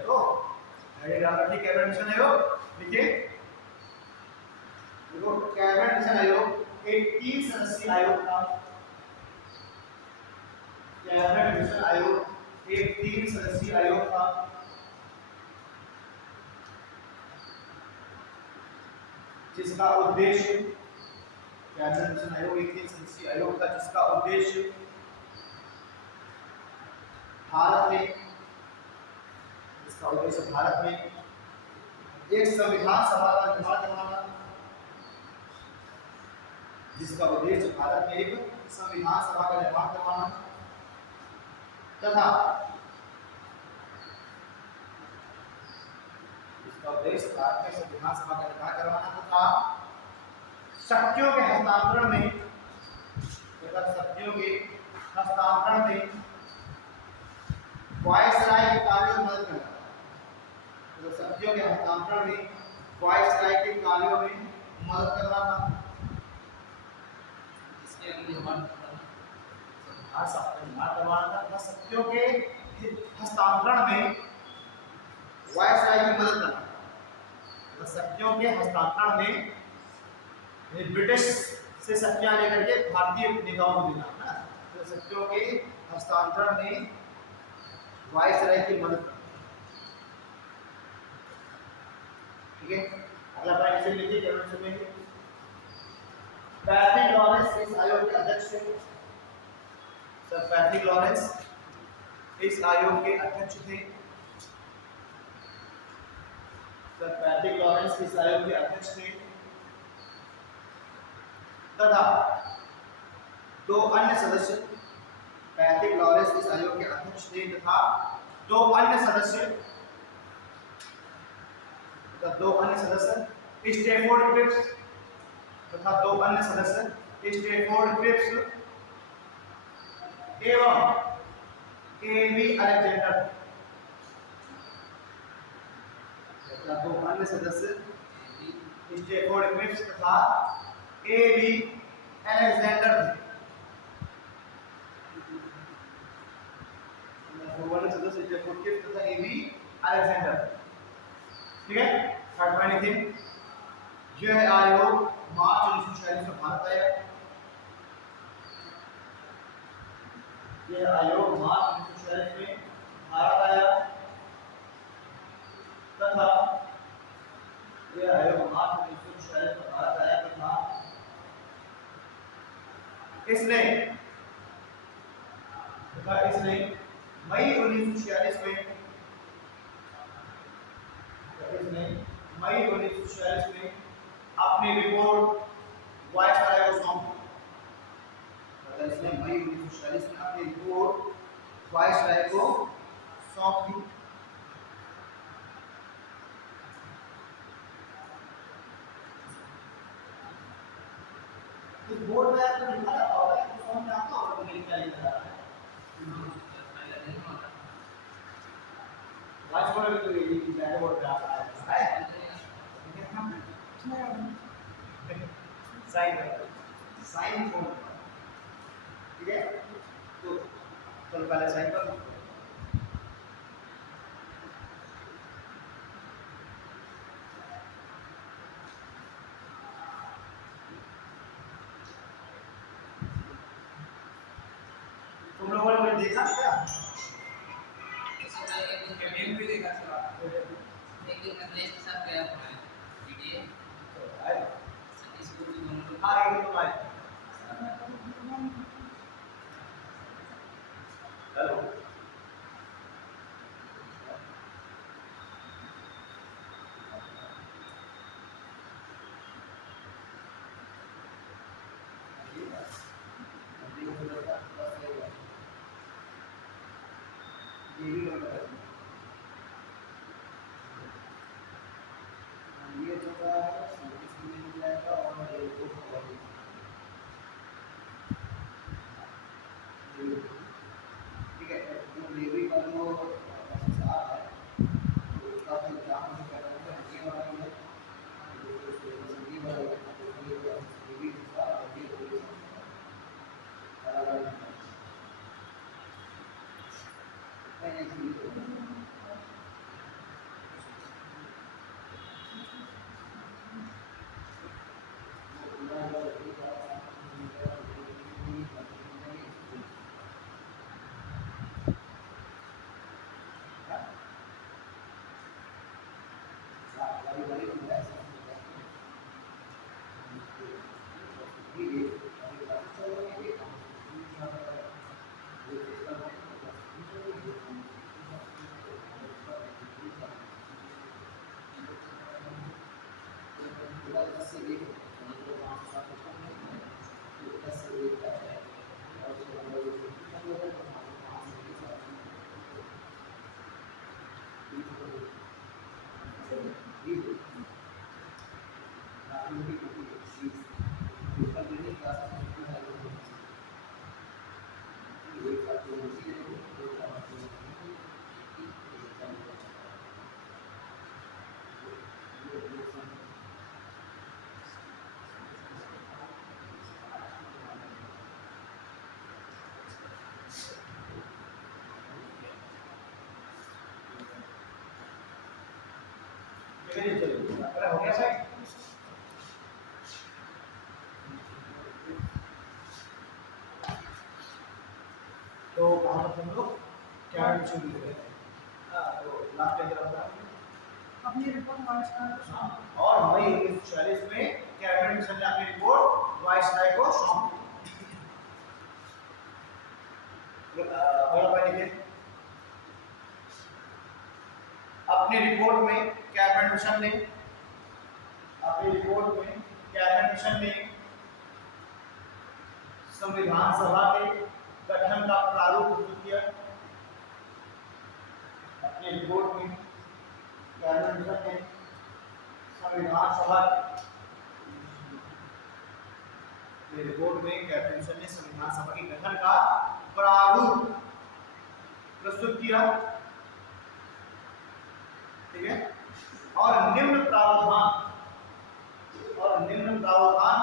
तो हेड डाल रखी कैबिनेट मिशन आयोग। देखिए देखो, कैबिनेट मिशन आयोग एक 3 सदस्यीय आयोग था। कैबिनेट मिशन आयोग एक 3 सदस्यीय आयोग था, जिसका उद्देश्य, कैबिनेट मिशन आयोग एक 3 सदस्यीय आयोग था जिसका उद्देश्य भारत में एक संविधान सभा का निर्माण करवाना, जिसका उद्देश्य भारत में एक संविधान सभा का निर्माण करवाना तथा इसका उद्देश्य भारत में संविधान सभा का निर्माण करवाना तथा शक्तियों के हस्तांतरण में वायसराय के कार्यों में मदद करना। तो शक्तियों के हस्तांतरण में वायसराय के कार्यों में मदद करना था। निर्माण करवाना था। शक्तियों के हस्तांतरण में वायसराय की मदद करना। शक्तियों के हस्तांतरण में ब्रिटिश से शक्तियां लेकर के भारतीय नेताओं को देना ना, तो शक्तियों के हस्तांतरण में वायसराय की मदद करना। ठीक है, अगला पॉइंट इसे लिखिए कैबिनेट में। पैट्रिक लॉरेंस इस आयोग के अध्यक्ष थे। सर पैट्रिक लॉरेंस इस आयोग के अध्यक्ष थे। सर पैट्रिक लॉरेंस इस आयोग के अध्यक्ष थे तथा 2 अन्य सदस्य। पैट्रिक लॉरेंस इस आयोग के अध्यक्ष थे तथा 2 अन्य सदस्य स्टैफोर्ड क्रिप्स तथा 2 अन्य सदस्य स्टैफोर्ड क्रिप्स एवं एबी अलेक्जेंडर तथा 2 अन्य सदस्य स्टैफोर्ड क्रिप्स तथा एबी अलेक्जेंडर थे। 2 अन्य सदस्य स्टैफोर्ड क्रिप्स तथा एबी अलेक्जेंडर। ठीक है, थर्ड पॉइंट लिखिए। यह आयोग मार्च 1946 में भारत आया। यह आयोग मार्च 1946 में भारत आया तथा यह आयोग मार्च 1946 में भारत आया तथा इसने मई 1946 में अपनी रिपोर्ट वायसराय को सौंपी। इसने मई 1946 में अपनी रिपोर्ट वायसराय को सौंपी। इस बोर्ड में आपको लिखा रहता होगा, तो फॉर्म में आपको और लिखा रहता है। वाइस बोर्ड में तो ये ब्लैक बोर्ड पे आता है। साइन फॉर्म, ठीक है। तो चलो पहले साइन कर दो। तुम लोगों ने मुझे देखा क्या? गेम भी देखा सर, एक दिन अखिलेश के साथ गया हुआ है पीटीए स्कूल में दोनों लोग। हाँ एक तो आए। हेलो ये भी लग रहा है। ये जो है इसमें मिल जाएगा और ये को ठीक है। जो लेवी का जो हिसाब है तो उसका फिर जहाँ से करना है ये वाला है, ये वाला ये भी हिसाब और ये अलग-अलग हो गया सर। तो कहाँ तक हम लोग क्या शुरू कर रहे थे? तो लास्ट लेक्चर होगा अपनी रिपोर्ट वाइस और मई 1946 में कैबिनेट मिशन ने अपनी रिपोर्ट वायसराय को सौंपी। अगला पॉइंट लिखिए। अपनी रिपोर्ट में कैबिनेट मिशन ने संविधान सभा के गठन का प्रारूप प्रस्तुत किया। अपनी रिपोर्ट में कैबिनेट मिशन ने संविधान सभा के गठन का प्रारूप प्रस्तुत किया, ठीक है। और निम्न प्रावधान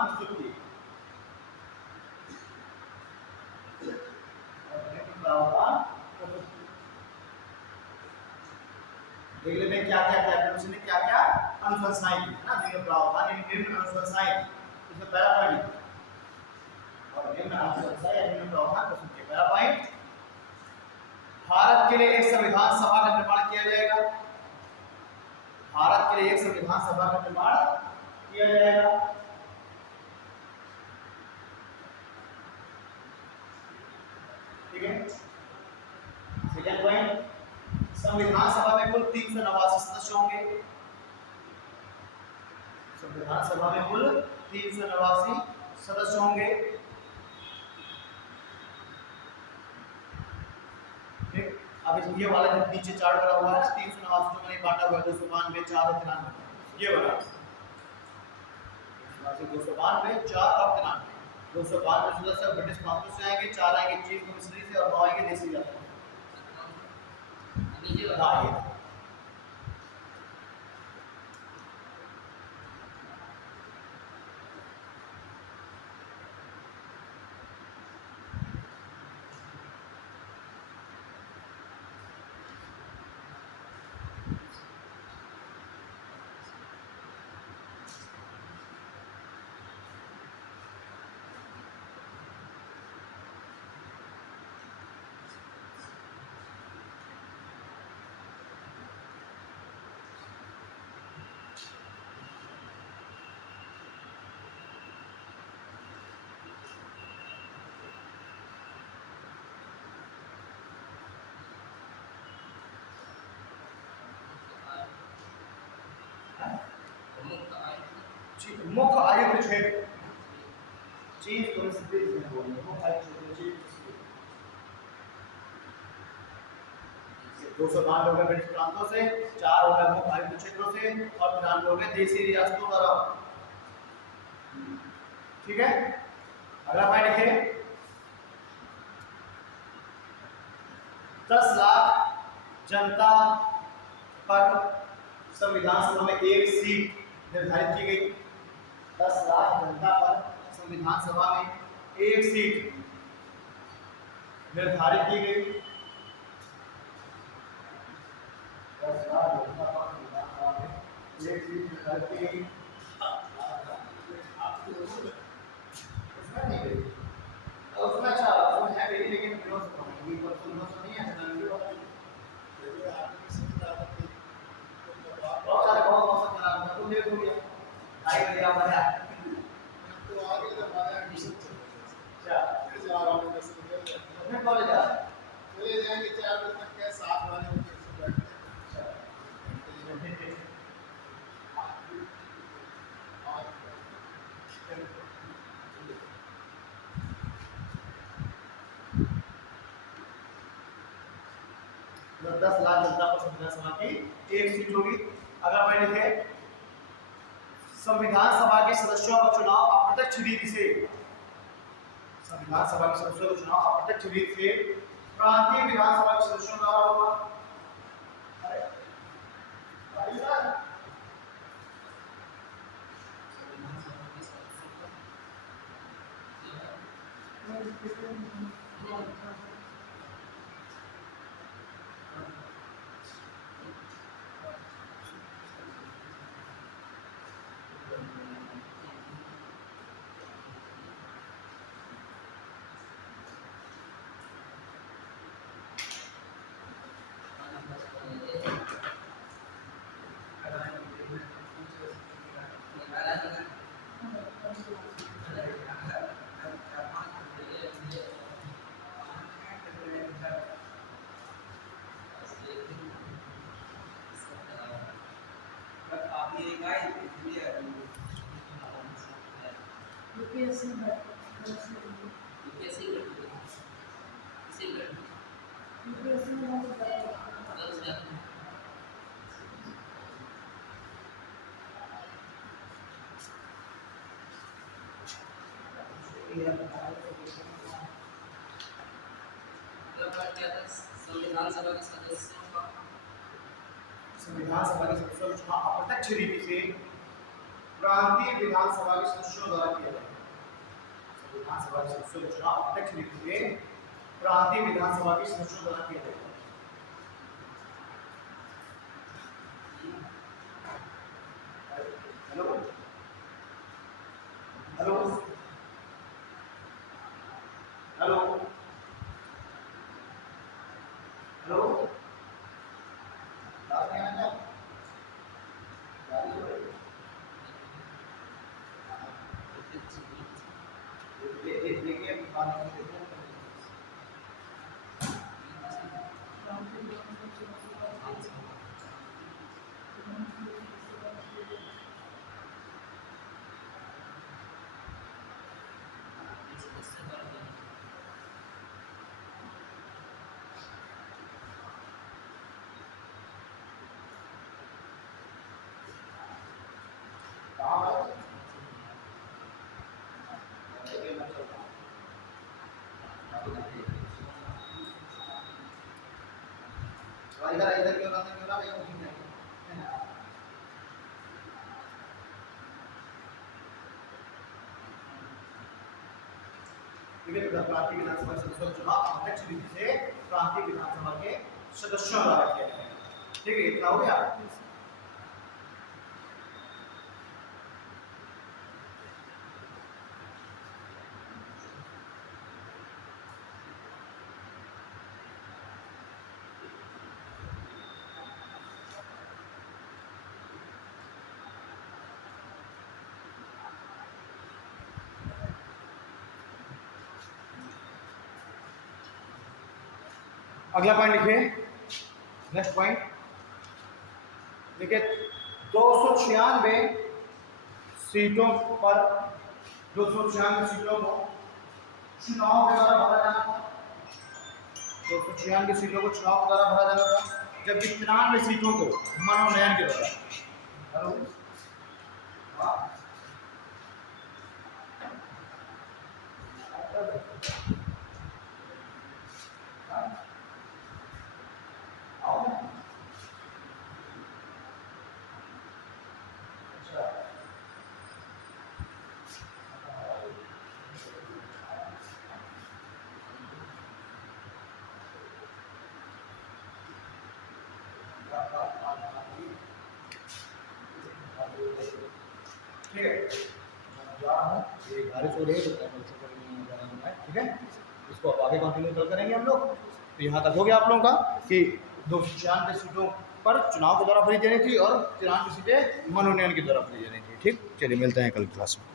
प्रस्तुत किए। देख लेते हैं क्या क्या कैबिनेट मिशन ने क्या क्या अनुशंसाएं की है ना। निम्न प्रावधान यानी निम्न अनुशंसाएं, इसमें पहला पॉइंट और निम्न अनुशंसाएं या निम्न प्रावधान प्रस्तुत किए। पहला पॉइंट, भारत के लिए एक संविधान सभा का निर्माण किया जाएगा। भारत के लिए एक संविधान सभा का निर्माण किया जाएगा। ठीक है। सेकंड पॉइंट, संविधान सभा में कुल 389 सदस्य होंगे। संविधान सभा में कुल 389 सदस्य होंगे। ठीक। अब ये वाला जो नीचे चार्ट बना हुआ है 389 में बांटा हुआ है 292, 4 और 93, ये वाला 292, 4 और 93। 292 सदस्य ब्रिटिश काउंसिल से आएंगे, 4 आएंगे चीफ कमिश्नरी से और 9 आएंगे देसी यात्रा। नीचे हाँ ये मुख्य आयुक्त क्षेत्र, चीफ प्रिंसिपल में बोलेंगे मुख्य आयुक्त क्षेत्र, चीफ प्रिंसिपल। 292 हो गए ब्रिटिश प्रांतों से, 4 हो गए मुख्य आयुक्त क्षेत्रों से और 93 हो गए देशी रियासतों द्वारा। ठीक है, अगला पॉइंट लिखिए। 10 लाख जनता पर संविधान सभा में एक सीट निर्धारित की गई। 10 लाख जनता पर संविधान सभा में एक सीट निर्धारित की गई। 10 लाख जनता पर संविधान सभा में एक सीट निर्धारित की गई। उसमें नहीं गई, उसमें अच्छा वो है मेरी, लेकिन विनोद से नहीं है बहुत सारे बहुत मौसम खराब है, तुम लेट हो गया, 2:30 बजे आप आया तो आगे जब हमारा एडमिशन क्या फिर जा रहा हूँ 10 बजे अपने कॉलेज आ चले जाएंगे 4 बजे तक क्या 7 वाले होते हैं बैठते हैं। मतलब 10 लाख जनता पर संविधान सभा की एक सीट होगी। अगला पॉइंट लिखे, संविधान सभा के सदस्यों का चुनाव अप्रत्यक्ष रीति से, संविधान सभा के सदस्यों का चुनाव अप्रत्यक्ष रीति से प्रांतीय विधानसभा के सदस्यों द्वारा होगा। अरे भाई साहब, यूपीएससी में संविधान सभा के सदस्यों का संविधान सभा के सदस्यों का चुनाव अप्रत्यक्ष रीति से प्रांतीय विधानसभा के सदस्यों द्वारा किया जाएगा। संविधान सभा के सदस्यों का चुनाव अप्रत्यक्ष रीति से प्रांतीय विधानसभा के सदस्यों द्वारा किया जाएगा। हेलो हेलो हेलो हेलो बात नहीं आना देखिए बात इधर क्यों ना भैया उठी नहीं प्रांतीय विधानसभा सदस्यों का चुनाव अध्यक्ष रीति से प्रांतीय विधानसभा के सदस्यों द्वारा किया जाएगा। ठीक है, इतना हो गया। अगला पॉइंट लिखिए, नेक्स्ट पॉइंट देखिए, 296 सीटों पर 296 सीटों को चुनाव के द्वारा भरा जाना था। 296 सीटों को चुनाव के द्वारा भरा जाना था, जबकि 93 सीटों को मनोनयन के द्वारा। हेलो हाँ? आओ। अच्छा ठीक है, जा रहा हूँ, ये बारिश हो रही है तो ठीक है, इसको अब आगे कंटिन्यू कल करेंगे हम लोग। तो यहाँ तक हो गया आप लोगों का कि 296 सीटों पर चुनाव के द्वारा भरी जानी थी और 93 सीटें मनोनयन के द्वारा भरी जानी थी। ठीक, चलिए मिलते हैं कल क्लास में।